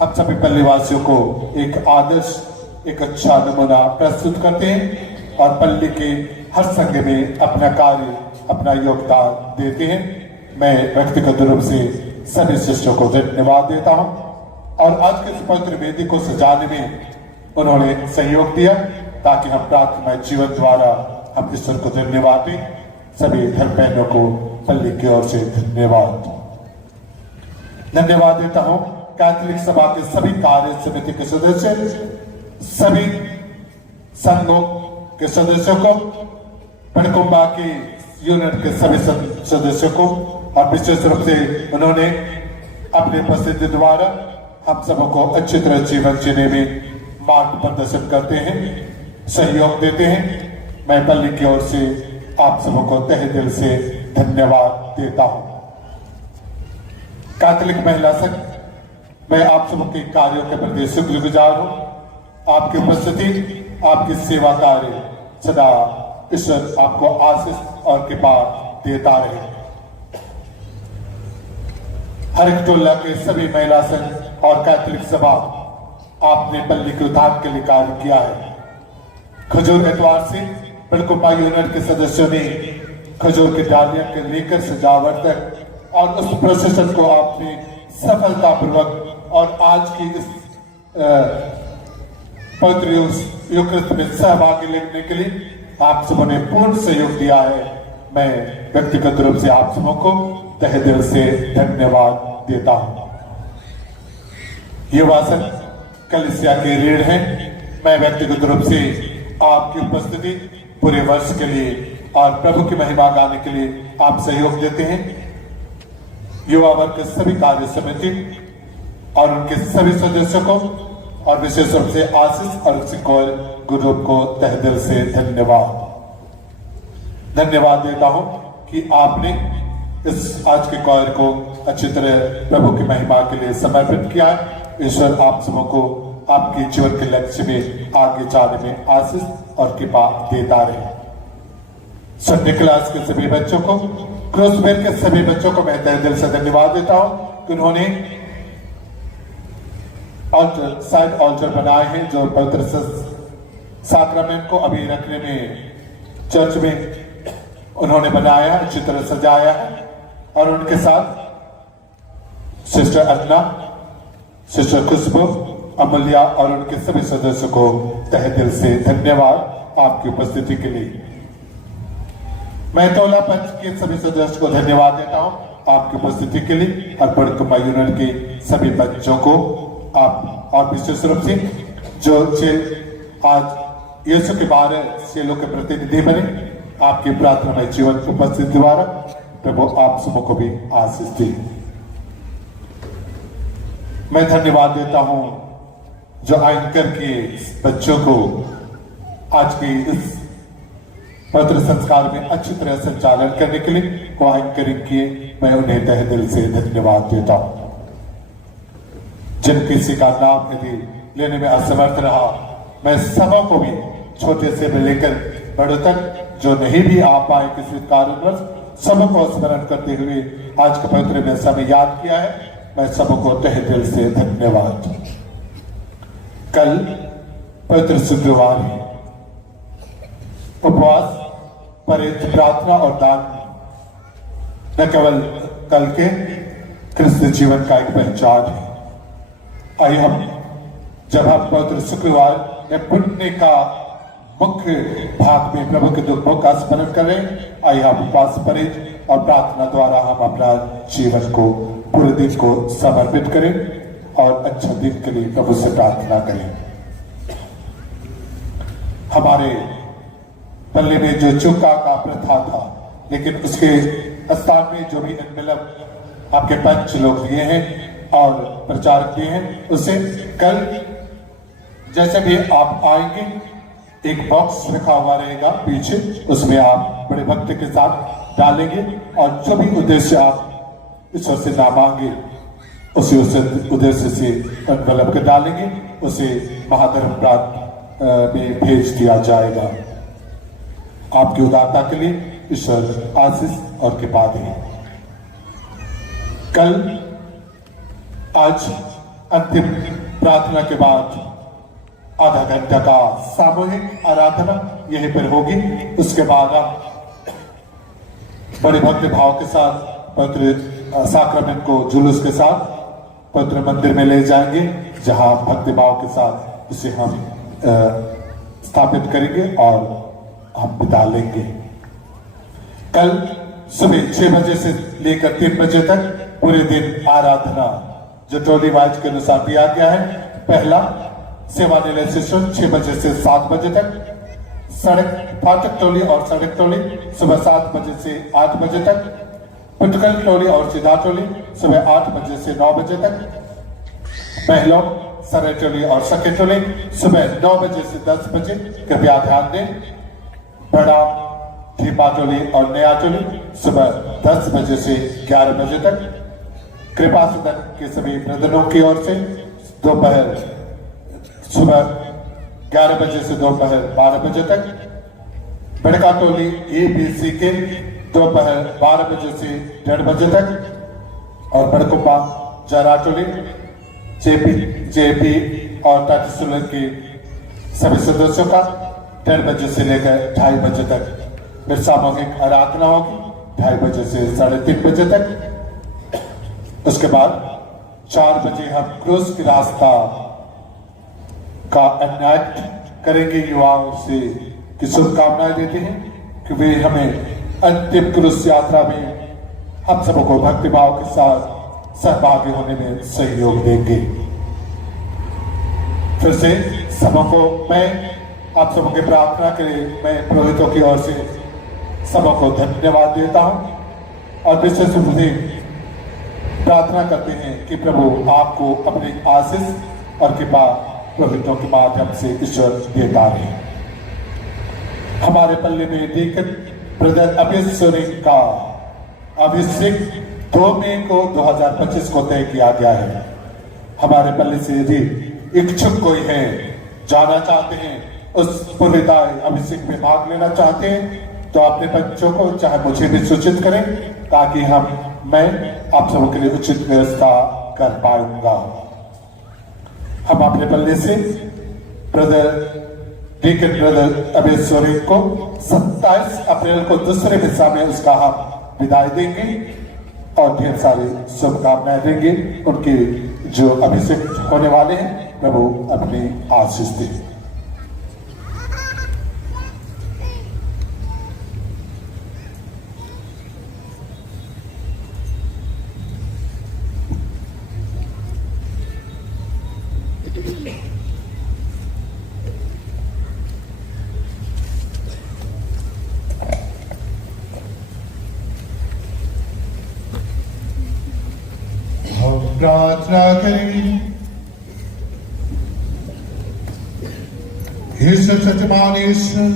हम सभी पल्लीवासियों को एक आदर्श, एक अच्छा नमूना प्रस्तुत करते हैं और पल्ली के हर संघ में अपना कार्य, अपना योगदान देते हैं। मैं व्यक्तिगत रूप से सभी शिष्यों को धन्यवाद देता हूं और आज के पवित्र वेदी को सजाने में उन्होंने सहयोग दिया ताकि हम प्रार्थना जीवन द्वारा हम ईश्वर को धन्यवाद दें। सभी धर्म बहनों को पल्ली की ओर से धन्यवाद देता हूं। कैथोलिक सभा के सभी कार्य समिति के सदस्य, सभी संघों के सदस्यों को, पणकुंबा की यूनिट के सभी सदस्यों को और विशेष रूप से उन्होंने अपने उपस्थिति द्वारा हम सबको अच्छी तरह जीवन जीने में मार्ग प्रदर्शन करते हैं, सहयोग देते हैं। मैं पल्ली की ओर से आप सबको तहे दिल से धन्यवाद देता हूं। कैथोलिक महिला संघ, मैं आप सबके कार्यों के प्रति शुक्रगुजार हूं। आपकी उपस्थिति, आपकी सेवा कार्य सदा ईश्वर आपको आशीष और कृपा देता रहे। हर एक टोला के सभी महिला संघ और कैथोलिक सभा आपने बल्ली के उत्थान के लिए कार्य किया है। खजूर एतवार से बड़कुपा यूनिट के सदस्यों ने खजूर के डालियां के लेकर सजावट तक और उस प्रोसेसन को आपने सफलतापूर्वक और आज की इस पवित्र युक्रिस्त में सहभागी लेने के लिए आप सबों ने पूर्ण सहयोग दिया है। मैं व्यक्तिगत रूप से आप सबों को तहे दिल से धन्यवाद देता हूं। ये वासन कलिसिया के रीढ़ हैं। मैं व्यक्तिगत रूप से आपकी उपस्थिति पूरे वर्ष के लिए और प्रभु की महिमा गाने के लिए आप सहयोग देते हैं। युवा वर्ग के सभी कार्य समिति और उनके सभी सदस्यों को और विशेष रूप से आशीष और सिकोर ग्रुप को तहे दिल से धन्यवाद देता हूं कि आपने इस आज के कॉयर को अच्छी तरह प्रभु की महिमा के लिए समर्पित किया है। ईश्वर आप सबों को आपके जीवन के लक्ष्य में आगे जाने में आशीष और कृपा देता रहे। संडे क्लास के सभी बच्चों को, क्रोसबेल के सभी बच्चों को मैं तहे दिल से धन्यवाद देता हूं कि उन्होंने साइड ऑल्टर बनाए हैं जो पवित्र साक्रामेंट को अभी रखने में चर्च में उन्होंने बनाया है, अच्छी तरह सजाया है। और उनके साथ सिस्टर अन्ना, सिस्टर खुशबू, अमूल्या और उनके सभी सदस्यों को तहे दिल से धन्यवाद आपकी उपस्थिति के लिए। मैं तोला पंच के सभी सदस्यों को धन्यवाद देता हूं आपकी उपस्थिति के लिए और बड़कुपा यूनियन के सभी बच्चों को आप और विशेष रूप से जो आज यीशु के 12 चेलों के प्रतिनिधि बने, आपकी प्रार्थना में जीवन उपस्थिति द्वारा प्रभु आप सबों को भी आशीष दे। मैं धन्यवाद देता हूं जो एंकर के बच्चों को आज की इस पवित्र संस्कार में अच्छी तरह संचालन करने के लिए वो एंकरिंग किए। मैं उन्हें तहे दिल से धन्यवाद देता हूं। जिन किसी का नाम यदि लेने में असमर्थ रहा, मैं सबों को भी छोटे से लेकर बड़े तक जो नहीं भी आ पाए किसी कारणवश, सबको स्मरण करते हुए आज के पवित्र में समय याद किया है। मैं सबको तहे दिल से धन्यवाद। कल पवित्र शुक्रवार है। उपवास, परित, प्रार्थना और दान न केवल कल के क्रिस्त जीवन का एक पहचान है। आइए हम जब हम पवित्र शुक्रवार में पुण्य का मुख्य भाग में प्रभु के दुखों का स्मरण करें, आइए हम उपवास, परित और प्रार्थना द्वारा हम अपना जीवन को पूरे दिन को समर्पित करें और अच्छा दिन के लिए प्रभु से प्रार्थना करें। हमारे पल्ले में जो चुका का प्रथा था, लेकिन उसके स्थान में जो भी एनवेलप आपके पंच लोग दिए हैं और प्रचारक दिए हैं, उसे कल जैसे भी आप आएंगे एक बॉक्स रखा हुआ रहेगा पीछे, उसमें आप बड़े भक्ति के साथ डालेंगे और जो भी उद्देश्य आप ईश्वर से ना मांगे उसी उद्देश्य से एनवेलप के डालेंगे, उसे महाधर्म प्रांत में भेज दिया जाएगा। आपकी उदारता के लिए ईश्वर आशीष और कृपा दें। कल आज अंतिम प्रार्थना के बाद आधा घंटा का सामूहिक आराधना यहीं पर होगी। उसके बाद आप बड़े भक्ति भाव के साथ पवित्र साक्रामेंट को जुलूस के साथ पवित्र मंदिर में ले जाएंगे, जहां भक्ति भाव के साथ इसे हम स्थापित करेंगे और हम बिता लेंगे। कल सुबह 6 बजे से लेकर 3 बजे तक पूरे दिन आराधना जो टोली वाइज के अनुसार दिया गया है। पहला सेवा निलय सेशन 6 बजे से 7 बजे तक, सड़क फाटक टोली और सड़क टोली सुबह 7 बजे से 8 बजे तक, पुटकल टोली और सीधा टोली सुबह 8 बजे से 9 बजे तक, पहलों सरे टोली और सके टोली सुबह 9 बजे से 10 बजे। कृपया ध्यान दें, बड़ा ठीपा टोली और नया टोली सुबह 10 बजे से 11 बजे तक। कृपा सदन के सभी ब्रदरों की ओर से दोपहर सुबह 11 बजे से दोपहर 12 बजे तक, बड़का टोली ABC के दोपहर 12 बजे से 1:30 बजे तक, और बड़कुप्पा जराटोली जेपी और टाटिसुलर के सभी सदस्यों का 1:30 बजे से लेकर 2:30 बजे तक, फिर सामूहिक आराधना होगी 2:30 बजे से 3:30 बजे तक। उसके बाद 4 बजे हम क्रूस की रास्ता का एनएक्ट करेंगे। युवाओं से की शुभकामनाएं देते हैं कि वे हमें अंतिम क्रूस यात्रा में हम सबको भक्तिभाव के साथ सहभागी होने में सहयोग देंगे। फिर से सबको मैं आप सबों की प्रार्थना के लिए मैं पुरोहितों की ओर से सबको धन्यवाद देता हूं और विशेष रूप से प्रार्थना करते हैं कि प्रभु आपको अपनी आशीष और कृपा पुरोहितों के माध्यम से ईश्वर देता रहे। हमारे पल्ले में डीकन ब्रदर अभिषेक का अभिषेक 2 मई को 2025 को तय किया गया है। हमारे पल्ले से यदि इच्छुक कोई है, जाना चाहते हैं, उस पुरोहिताय अभिषेक में भाग लेना चाहते हैं, तो अपने बच्चों को चाहे मुझे भी सूचित करें ताकि मैं आप सबों के लिए उचित व्यवस्था कर पाऊंगा। हम अपने पल्ले से डीकन ब्रदर अभिषेक को 27 अप्रैल को दूसरे हिस्सा में उसका हम विदाई देंगे और ढेर सारी शुभकामनाएं देंगे। उनके जो अभिषेक होने वाले हैं प्रभु अपनी आशीष दे। प्रार्थना करेंगे। हे सत्यमान ईश्वर,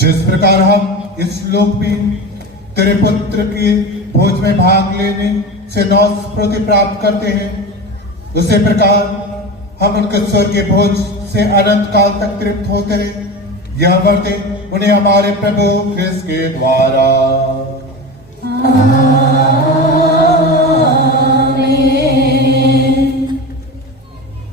जिस प्रकार हम इस लोक में तेरे पुत्र के भोज में भाग लेने से नौस्फूर्ति प्राप्त करते हैं, उसी प्रकार हम उनके स्वर्गीय भोज से अनंत काल तक तृप्त होते रहे। यह वर्ते उन्हें हमारे प्रभु ख्रिस्त के द्वारा।